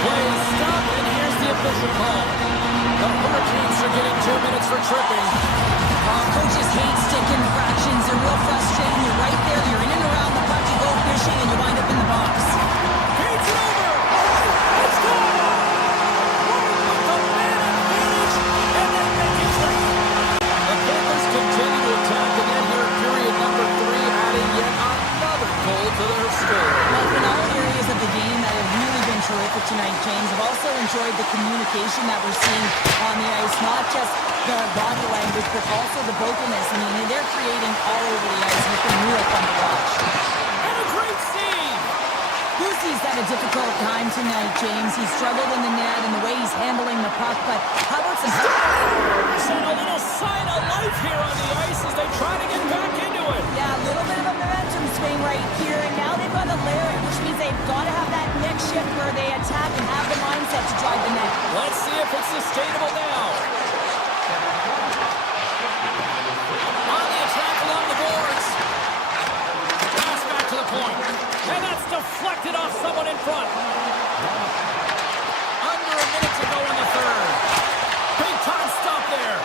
Play is stopped, and here's the official call. The Hurricanes are getting 2 minutes for tripping. Coaches hate stick infractions. They're real frustrating. You're right there. You're in and around the puck. You go fishing, and you wind up in the box. Feeds it over. Let's go! The man advantage, and they're making three. The Panthers continue to attack, and then here in period number 3, adding yet another goal to their score. Well, in all areas of the game that have really been terrific tonight, James, I've also enjoyed the communication that we're seeing on the ice. Not just the body language, but also the vocalness. I mean, they're creating all over the ice, and it's been real fun to watch. And a great save! Boosie's had a difficult time tonight, James. He's struggled in the net and the way he's handling the puck, but how about some... And a little sign of life here on the ice as they try to get back into it. Yeah, a little bit of a momentum swing right here, and now they've got a layer, which means they've got to have that next shift where they attack and have the mindset to drive the net. Let's see if it's sustainable now. On the attack along the boards. Pass back to the point. And that's deflected off someone in front. Under a minute to go in the third. Big time stop there.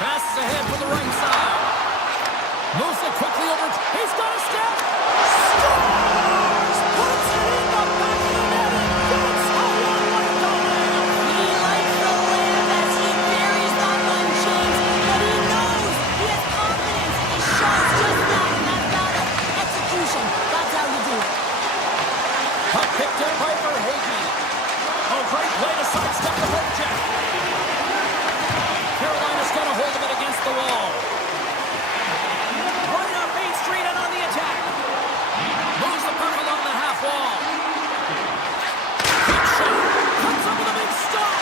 Passes ahead for the right side. Moves it quickly over. He's got a step. Scores! Puts it in the back of the net. That's how you like the lamb. He likes the lamb as he buries that one, James, but he knows he has confidence in his shots, just that, and that's about it. Execution, that's how you do it. Puck picked up by Verhaeghe. Oh, great play to sidestep the hook check. Carolina's got a hold of it against the wall. Right up Main Street and on the attack. Moves the puck along the half wall. Big shot. Comes up with a big stop.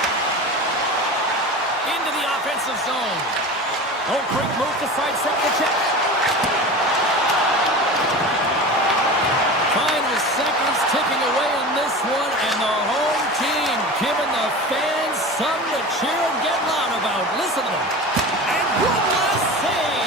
Into the offensive zone. Oh, great move to sidestep the check. Final seconds ticking away in this one, and the home team giving the fans something to cheer and get loud about. Listen to them. And one last save.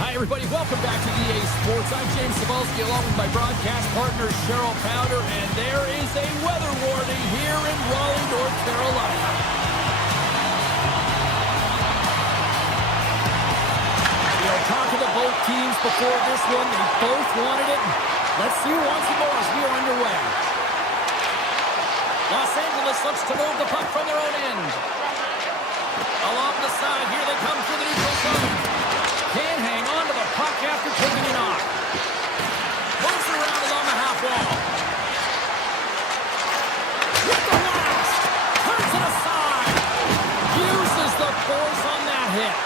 Hi, everybody. Welcome back to EA Sports. I'm James Cebulski, along with my broadcast partner, Cheryl Pounder, and there is a weather warning here in Raleigh, North Carolina. both teams before this one. They both wanted it. Let's see who wants it more as we are underway. Los Angeles looks to move the puck from their own end. Along the side, here they come through the neutral zone. Can't hang on to the puck after taking it off. Moves around along the half wall. With the last. Turns it aside. Uses the force on that hit.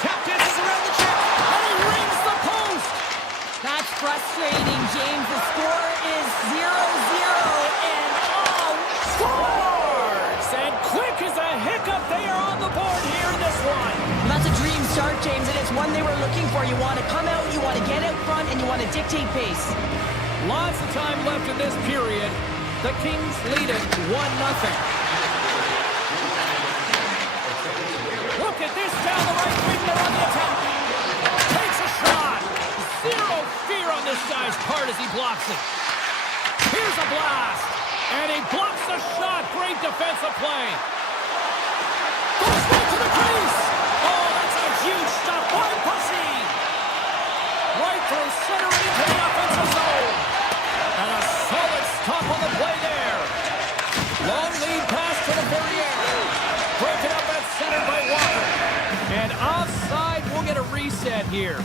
Captain is around the check. And he rings the post. That's frustrating, James. The score is 0-0, and scores! And quick as a hiccup, they are on the board here in this one. That's a dream start, James, and it's one they were looking for. You want to come out, you want to get out front, and you want to dictate pace. Lots of time left in this period. The Kings lead it 1-0. Look at this down the right wing. They're on the attack. Takes a shot. Zero fear on this guy's part as he blocks it. Here's a blast. And he blocks the shot. Great defensive play. Goes right to the crease. Oh, that's a huge stop by Pussy. Right through center and into the offensive zone. And a solid stop on the play there. Long lead pass to the Ferrier. Break it up at center by Walker. And offside, we'll get a reset here.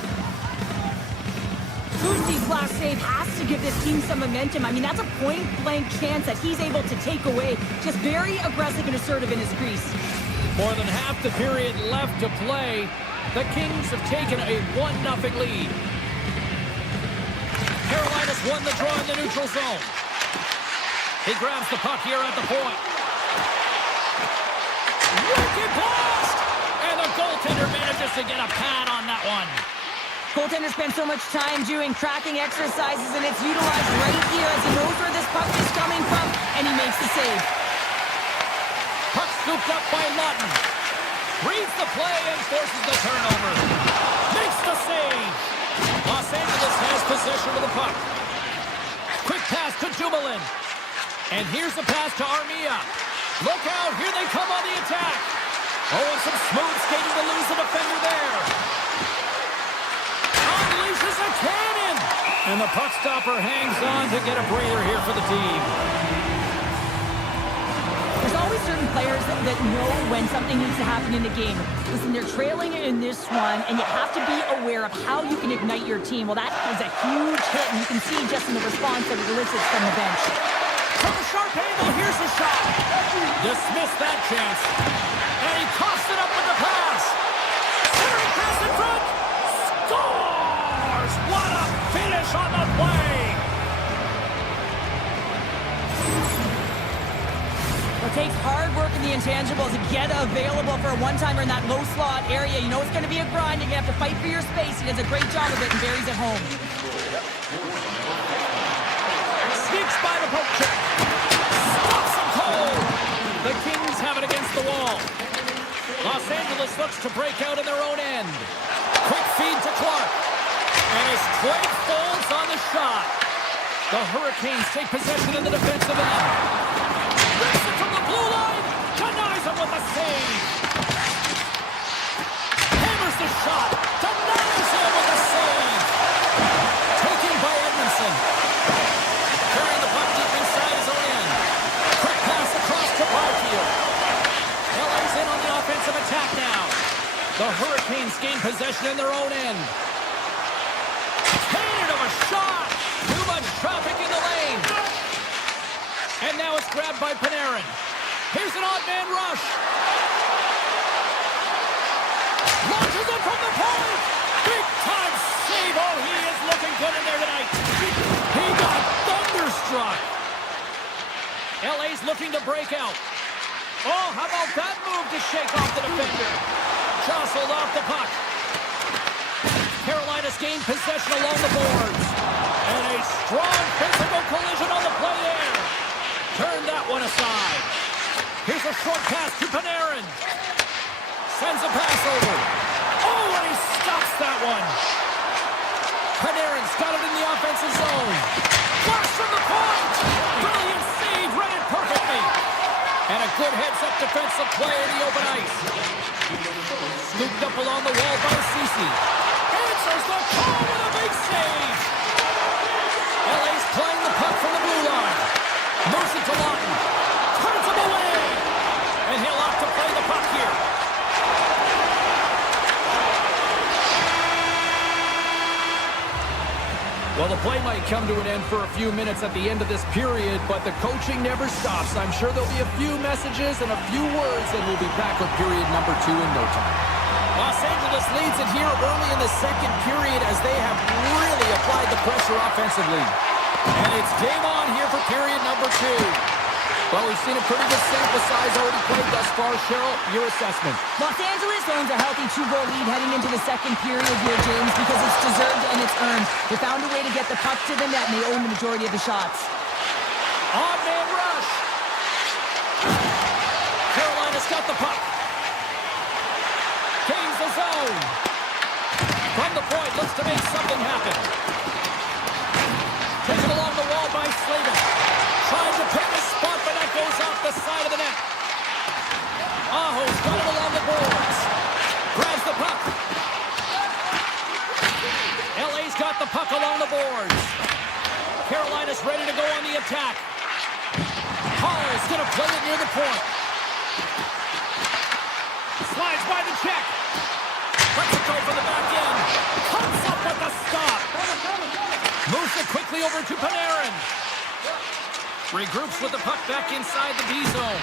Gucci's last save has to give this team some momentum. I mean, that's a point-blank chance that he's able to take away. Just very aggressive and assertive in his crease. More than half the period left to play. The Kings have taken a 1-0 lead. Carolina's won the draw in the neutral zone. He grabs the puck here at the point. Wicked blast! And the goaltender manages to get a pad on that one. Goaltender spends so much time doing tracking exercises, and it's utilized right here as he knows where this puck is coming from, and he makes the save. Puck scooped up by Lawton. Reads the play and forces the turnover. Makes the save. Los Angeles has possession of the puck. Quick pass to Dumoulin. And here's the pass to Armia. Look out, here they come on the attack. Oh, and some smooth skating to lose the defender there. Unleashes a cannon. And the puck stopper hangs on to get a breather here for the team. There's always certain players that know when something needs to happen in the game. Listen, they're trailing in this one, and you have to be aware of how you can ignite your team. Well, that was a huge hit, and you can see just in the response that it elicits from the bench. From a sharp angle, here's the shot. Dismissed that chance. And he coughs it up with the pass. Centering pass in front. Scores! What a finish on the play. It takes hard work in the intangibles to get available for a one-timer in that low slot area. You know it's going to be a grind. You're going to have to fight for your space. He does a great job of it and buries it home. Sneaks by the poke check. Stops him cold. The Kings have it against the wall. Los Angeles looks to break out in their own end. Quick feed to Clark. And his straight folds on the shot. The Hurricanes take possession in the defensive end. Rips it from the blue line. Denies him with a save. Hammers the shot. Denies him with a save. Taken by Edmondson. Carrying the puck deep inside his own end. Quick pass across to Barfield. LA's in on the offensive attack now. The Hurricanes gain possession in their own end. Cannon of a shot. Too much traffic in the lane. And now it's grabbed by Panarin. Here's an odd man rush. Launches it from the point. Big time save. Oh, he is looking good in there tonight. He got thunderstruck. LA's looking to break out. Oh, how about that move to shake off the defender? Jostled off the puck. Carolina's gained possession along the boards. And a strong physical collision on the play there. Turn that one aside. Here's a short pass to Panarin. Sends a pass over. Oh, and he stops that one. Panarin's got it in the offensive zone. Flash from the point. Brilliant save, read it perfectly. And a good heads-up defensive play in the open ice. Scooped up along the wall by Ceci. answers the call with a big save. LA's playing the puck from the blue line. Moves it to Lawton. Turns him away. And he'll opt to play the puck here. Well, the play might come to an end for a few minutes at the end of this period, but the coaching never stops. I'm sure there'll be a few messages and a few words, and we'll be back with period number 2 in no time. Los Angeles leads it here early in the second period as they have really applied the pressure offensively. And it's game on here for period number 2. Well, we've seen a pretty good sample size already played thus far. Cheryl, your assessment. Los Angeles owns a healthy 2-goal lead heading into the second period here, James, because it's deserved and it's earned. They found a way to get the puck to the net, and they own the majority of the shots. On-man rush. Carolina's got the puck. Gains the zone. From the point, looks to make something happen. Taken along the wall by Slavin. Trying to pick a spot, but that goes off the side of the net. Aho's got it along the boards. Grabs the puck. LA's got the puck along the boards. Carolina's ready to go on the attack. Hall's going to play it near the point. Slides by the check. Lets it go for the back end. Comes up with the stop. Moves it quickly over to Panarin. Regroups with the puck back inside the D zone.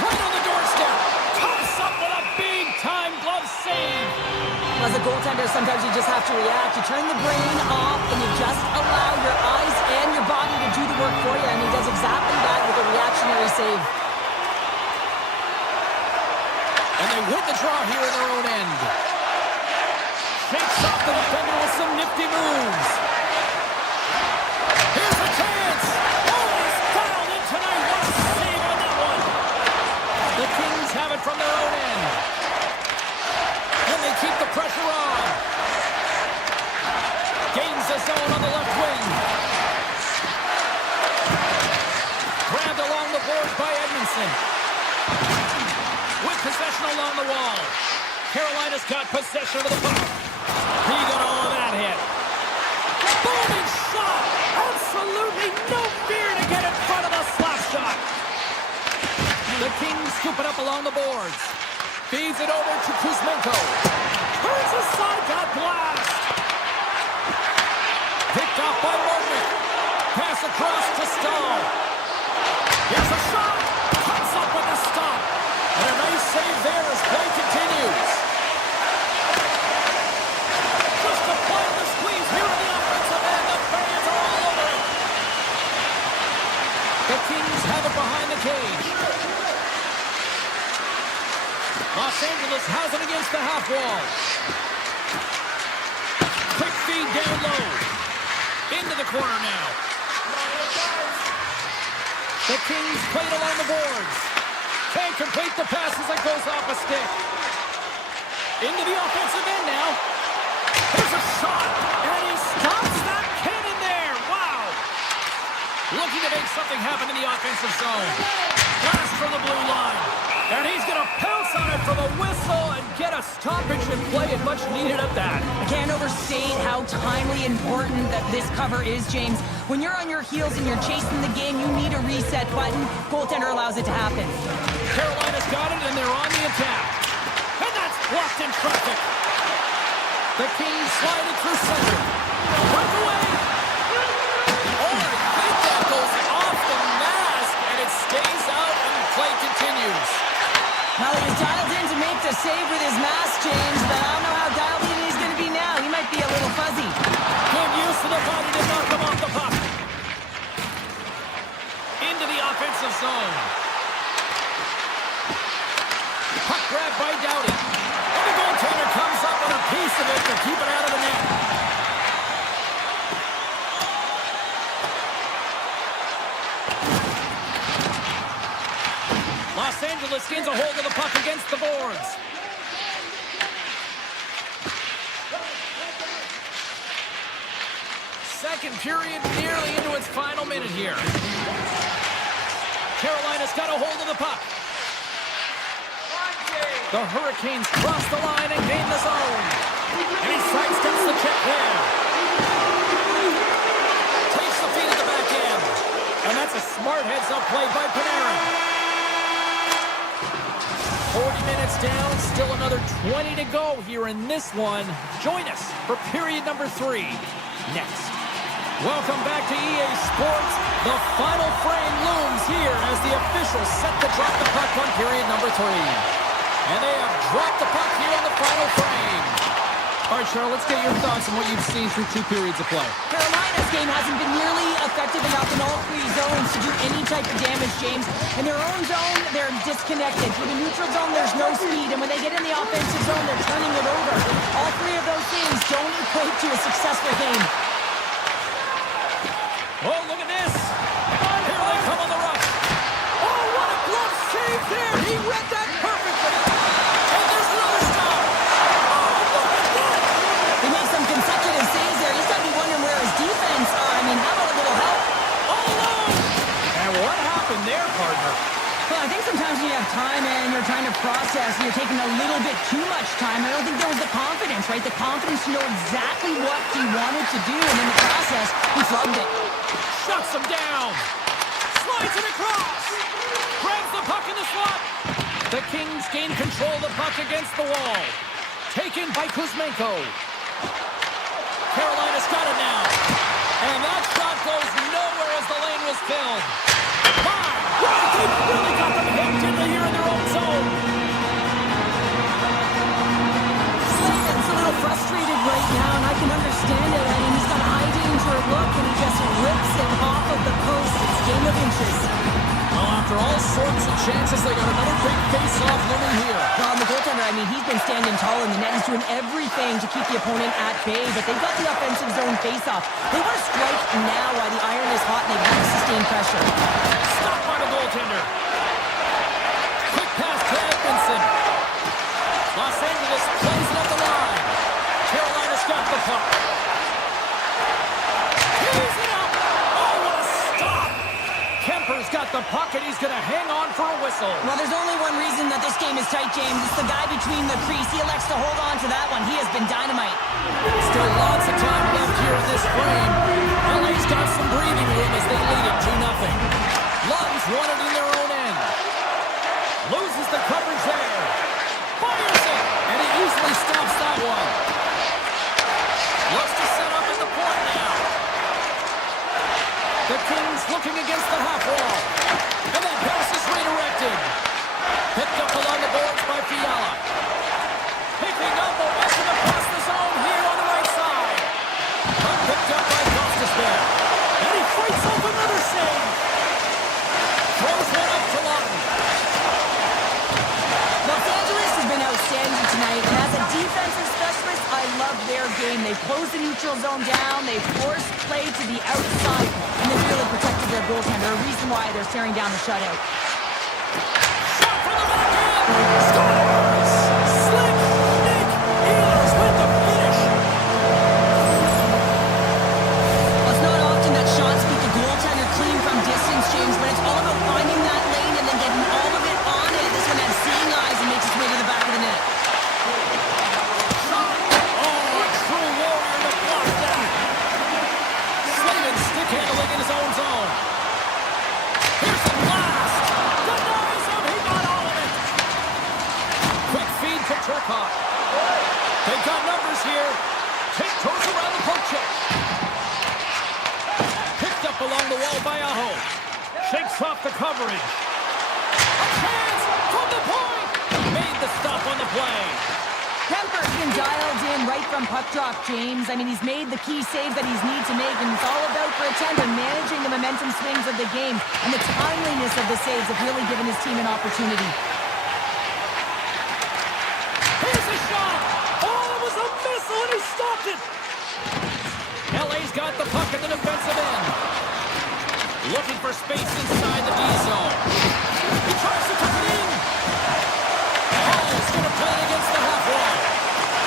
Right on the doorstep. Comes up with a big-time glove save. As a goaltender, sometimes you just have to react. You turn the brain off, and you just allow your eyes and your body to do the work for you, and he does exactly that with a reactionary save. And they win the draw here in their own end. Shakes off the defender with some nifty moves. Here's the chance. Oh, he's fouled in tonight. What a save on that one. The Kings have it from their own end. And they keep the pressure on. Gains the zone on the left wing. Grabbed along the boards by Edmondson. With possession along the wall. Carolina's got possession of the puck. He got all of that hit. Booming shot! Absolutely no fear to get in front of the slap shot. The Kings scoop it up along the boards. Feeds it over to Kuzmenko. Turns aside, got blast. Picked off by Martin. Pass across to Stahl. Here's a shot. Comes up with a stop. And a nice save there as play continues. Just applying the squeeze here in the offensive end. The fans are all over it. The Kings have it behind the cage. Los Angeles has it against the half wall. Quick feed down low. Into the corner now. The Kings played along the boards. Can't complete the pass as it goes off a stick. Into the offensive end now. There's a shot, and he stops that cannon there. Wow. Looking to make something happen in the offensive zone. Blast from the blue line. And he's going to pounce on it for the whistle and get a stoppage in play, and much needed at that. I can't overstate how timely important that this cover is, James. When you're on your heels and you're chasing the game, you need a reset button. Goaltender allows it to happen. Carolina's got it, and they're on the attack. And that's blocked in traffic. The Kings slide it through center. Breakaway. Oh, I think that goes off the mask, and it stays out, and play continues. Well, he was dialed in to make the save with his mask, James, but I don't know how dialed in he's going to be now. He might be a little fuzzy. Good use of the body to knock him off the puck. Into the offensive zone. Puck grab by Doughty. And the goaltender comes up with a piece of it to keep it out of the net. Los Angeles gains a hold of the puck against the boards. Second period nearly into its final minute here. Carolina's got a hold of the puck. The Hurricanes cross the line and gain the zone. And he sidesteps the check there. Takes the feed at the back end. And that's a smart heads-up play by Panarin. 40 minutes down, still another 20 to go here in this one. Join us for period number 3 next. Welcome back to EA Sports. The final frame looms here as the officials set to drop the puck on period number 3. And they have dropped the puck here on the final frame. All right, Cheryl, let's get your thoughts on what you've seen through 2 periods of play. Carolina's game hasn't been nearly effective enough in all 3 zones to do any type of damage, James. In their own zone, they're disconnected. Through the neutral zone, there's no speed. And when they get in the offensive zone, they're turning it over. All 3 of those things don't equate to a successful game. Oh, look at this. Here they come on the rush. Oh, what a glove save there. He read that perfectly. And there's another stop. Oh, look at that. He made some consecutive saves there. He's got to be wondering where his defense are. I mean, how about a little help? All alone. And what happened there, partner? Well, I think sometimes when you have time and you're trying to process and you're taking a little bit too much time, I don't think there was the confidence, right? The confidence to know exactly what he wanted to do, and in the process, he flubbed it. Shuts him down. Slides it across. Grabs the puck in the slot. The Kings gain control of the puck against the wall. Taken by Kuzmenko. Carolina's got it now. And that shot goes nowhere as the lane was filled. My God, they really got them hooked into here in their own zone. Slayton's a little frustrated right now, and I can understand it. I mean, he's got a high danger look, and he just rips it off of the post. It's game of inches. Well, after all sorts of chances, they got another big face-off looming here. Well, and the goaltender, I mean, he's been standing tall in the net. He's doing everything to keep the opponent at bay, but they've got the offensive zone face-off. They want to strike now while the iron is hot, and they want to sustain pressure. Stopped by the goaltender. Quick pass to Edmondson. Los Angeles plays it up the line. Carolina's got the puck. Tees it up. Oh, what a stop. Kemper's got the puck, and he's going to hang on for a whistle. Well, there's only one reason that this game is tight, James. It's the guy between the crease. He elects to hold on to that one. He has been dynamite. Still lots of time left here in this frame. LA's got some breathing room as they lead it 2-0. Lunds won it in their own end. Loses the coverage there. Fires it, and he easily stops that one. Looks to set up at the point now. The Kings looking against the half wall. And that pass is redirected. Picked up along the boards by Fiala. Picking up momentum across the zone here on the right side. Picked up by Costas there. And he fights off another save. Throws one up to Lawton. Los Angeles has been outstanding tonight, and as a defensive specialist, I love their game. They've closed the neutral zone down, they've forced play to the outside, and they've really protected their goaltender, a reason why they're staring down the shutout. Shot from the back end. Scores! Slick Nick Ehlers with the finish. Well, it's not often that shots beat the goaltender clean from distance, James, but it's all about finding that lane and then getting all of it on it. This one has seeing eyes and makes its way to the back of the net. Oh, a true warrior to block that. Slavin stick handling in his own zone. Here's the blast. Denies him. He got all of it. Quick feed to Turcotte. They've got numbers here. Tiptoes around the poke check. Picked up along the wall by Aho. Shakes off the coverage. A chance from the point. Made the stop on the play. Kemper's been dialed in right from puck drop, James. I mean, he's made the key saves that he's needs to make, and it's all about for a tender managing the momentum swings of the game, and the timeliness of the saves have really given his team an opportunity. Here's a shot. Oh, it was a missile, and he stopped it. LA's got the puck at the defensive end. Looking for space inside the D zone. He tries to tuck it in. Hall's going to play it against the half wall.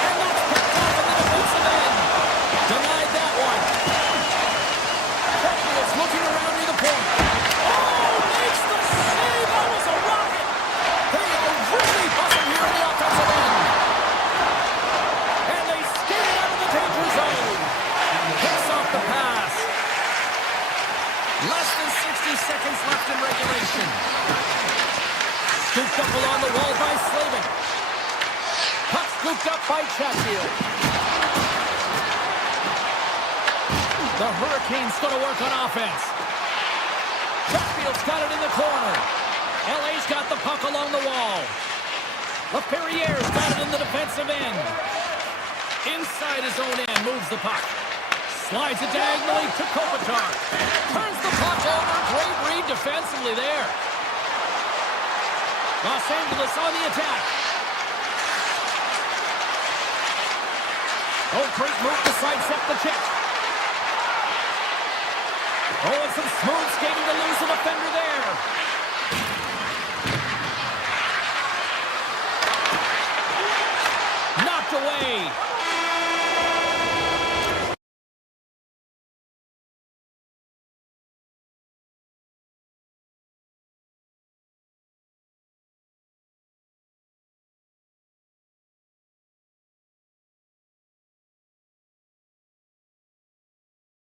And that's picked off at the defensive end. Denied that one. Patriots looking around near the point. Oh, makes the save. That was a rocket. They are really buzzing here in the offensive end. And they along the wall by Slavin. Puck scooped up by Chatfield. The Hurricanes going to work on offense. Chatfield's got it in the corner. LA's got the puck along the wall. LaFerriere's got it in the defensive end. Inside his own end, moves the puck. Slides it diagonally to Kopitar. Turns the puck over. Great read defensively there. Los Angeles on the attack. Oh, great move to sidestep the check. Oh, and some smooth skating to lose an offender there.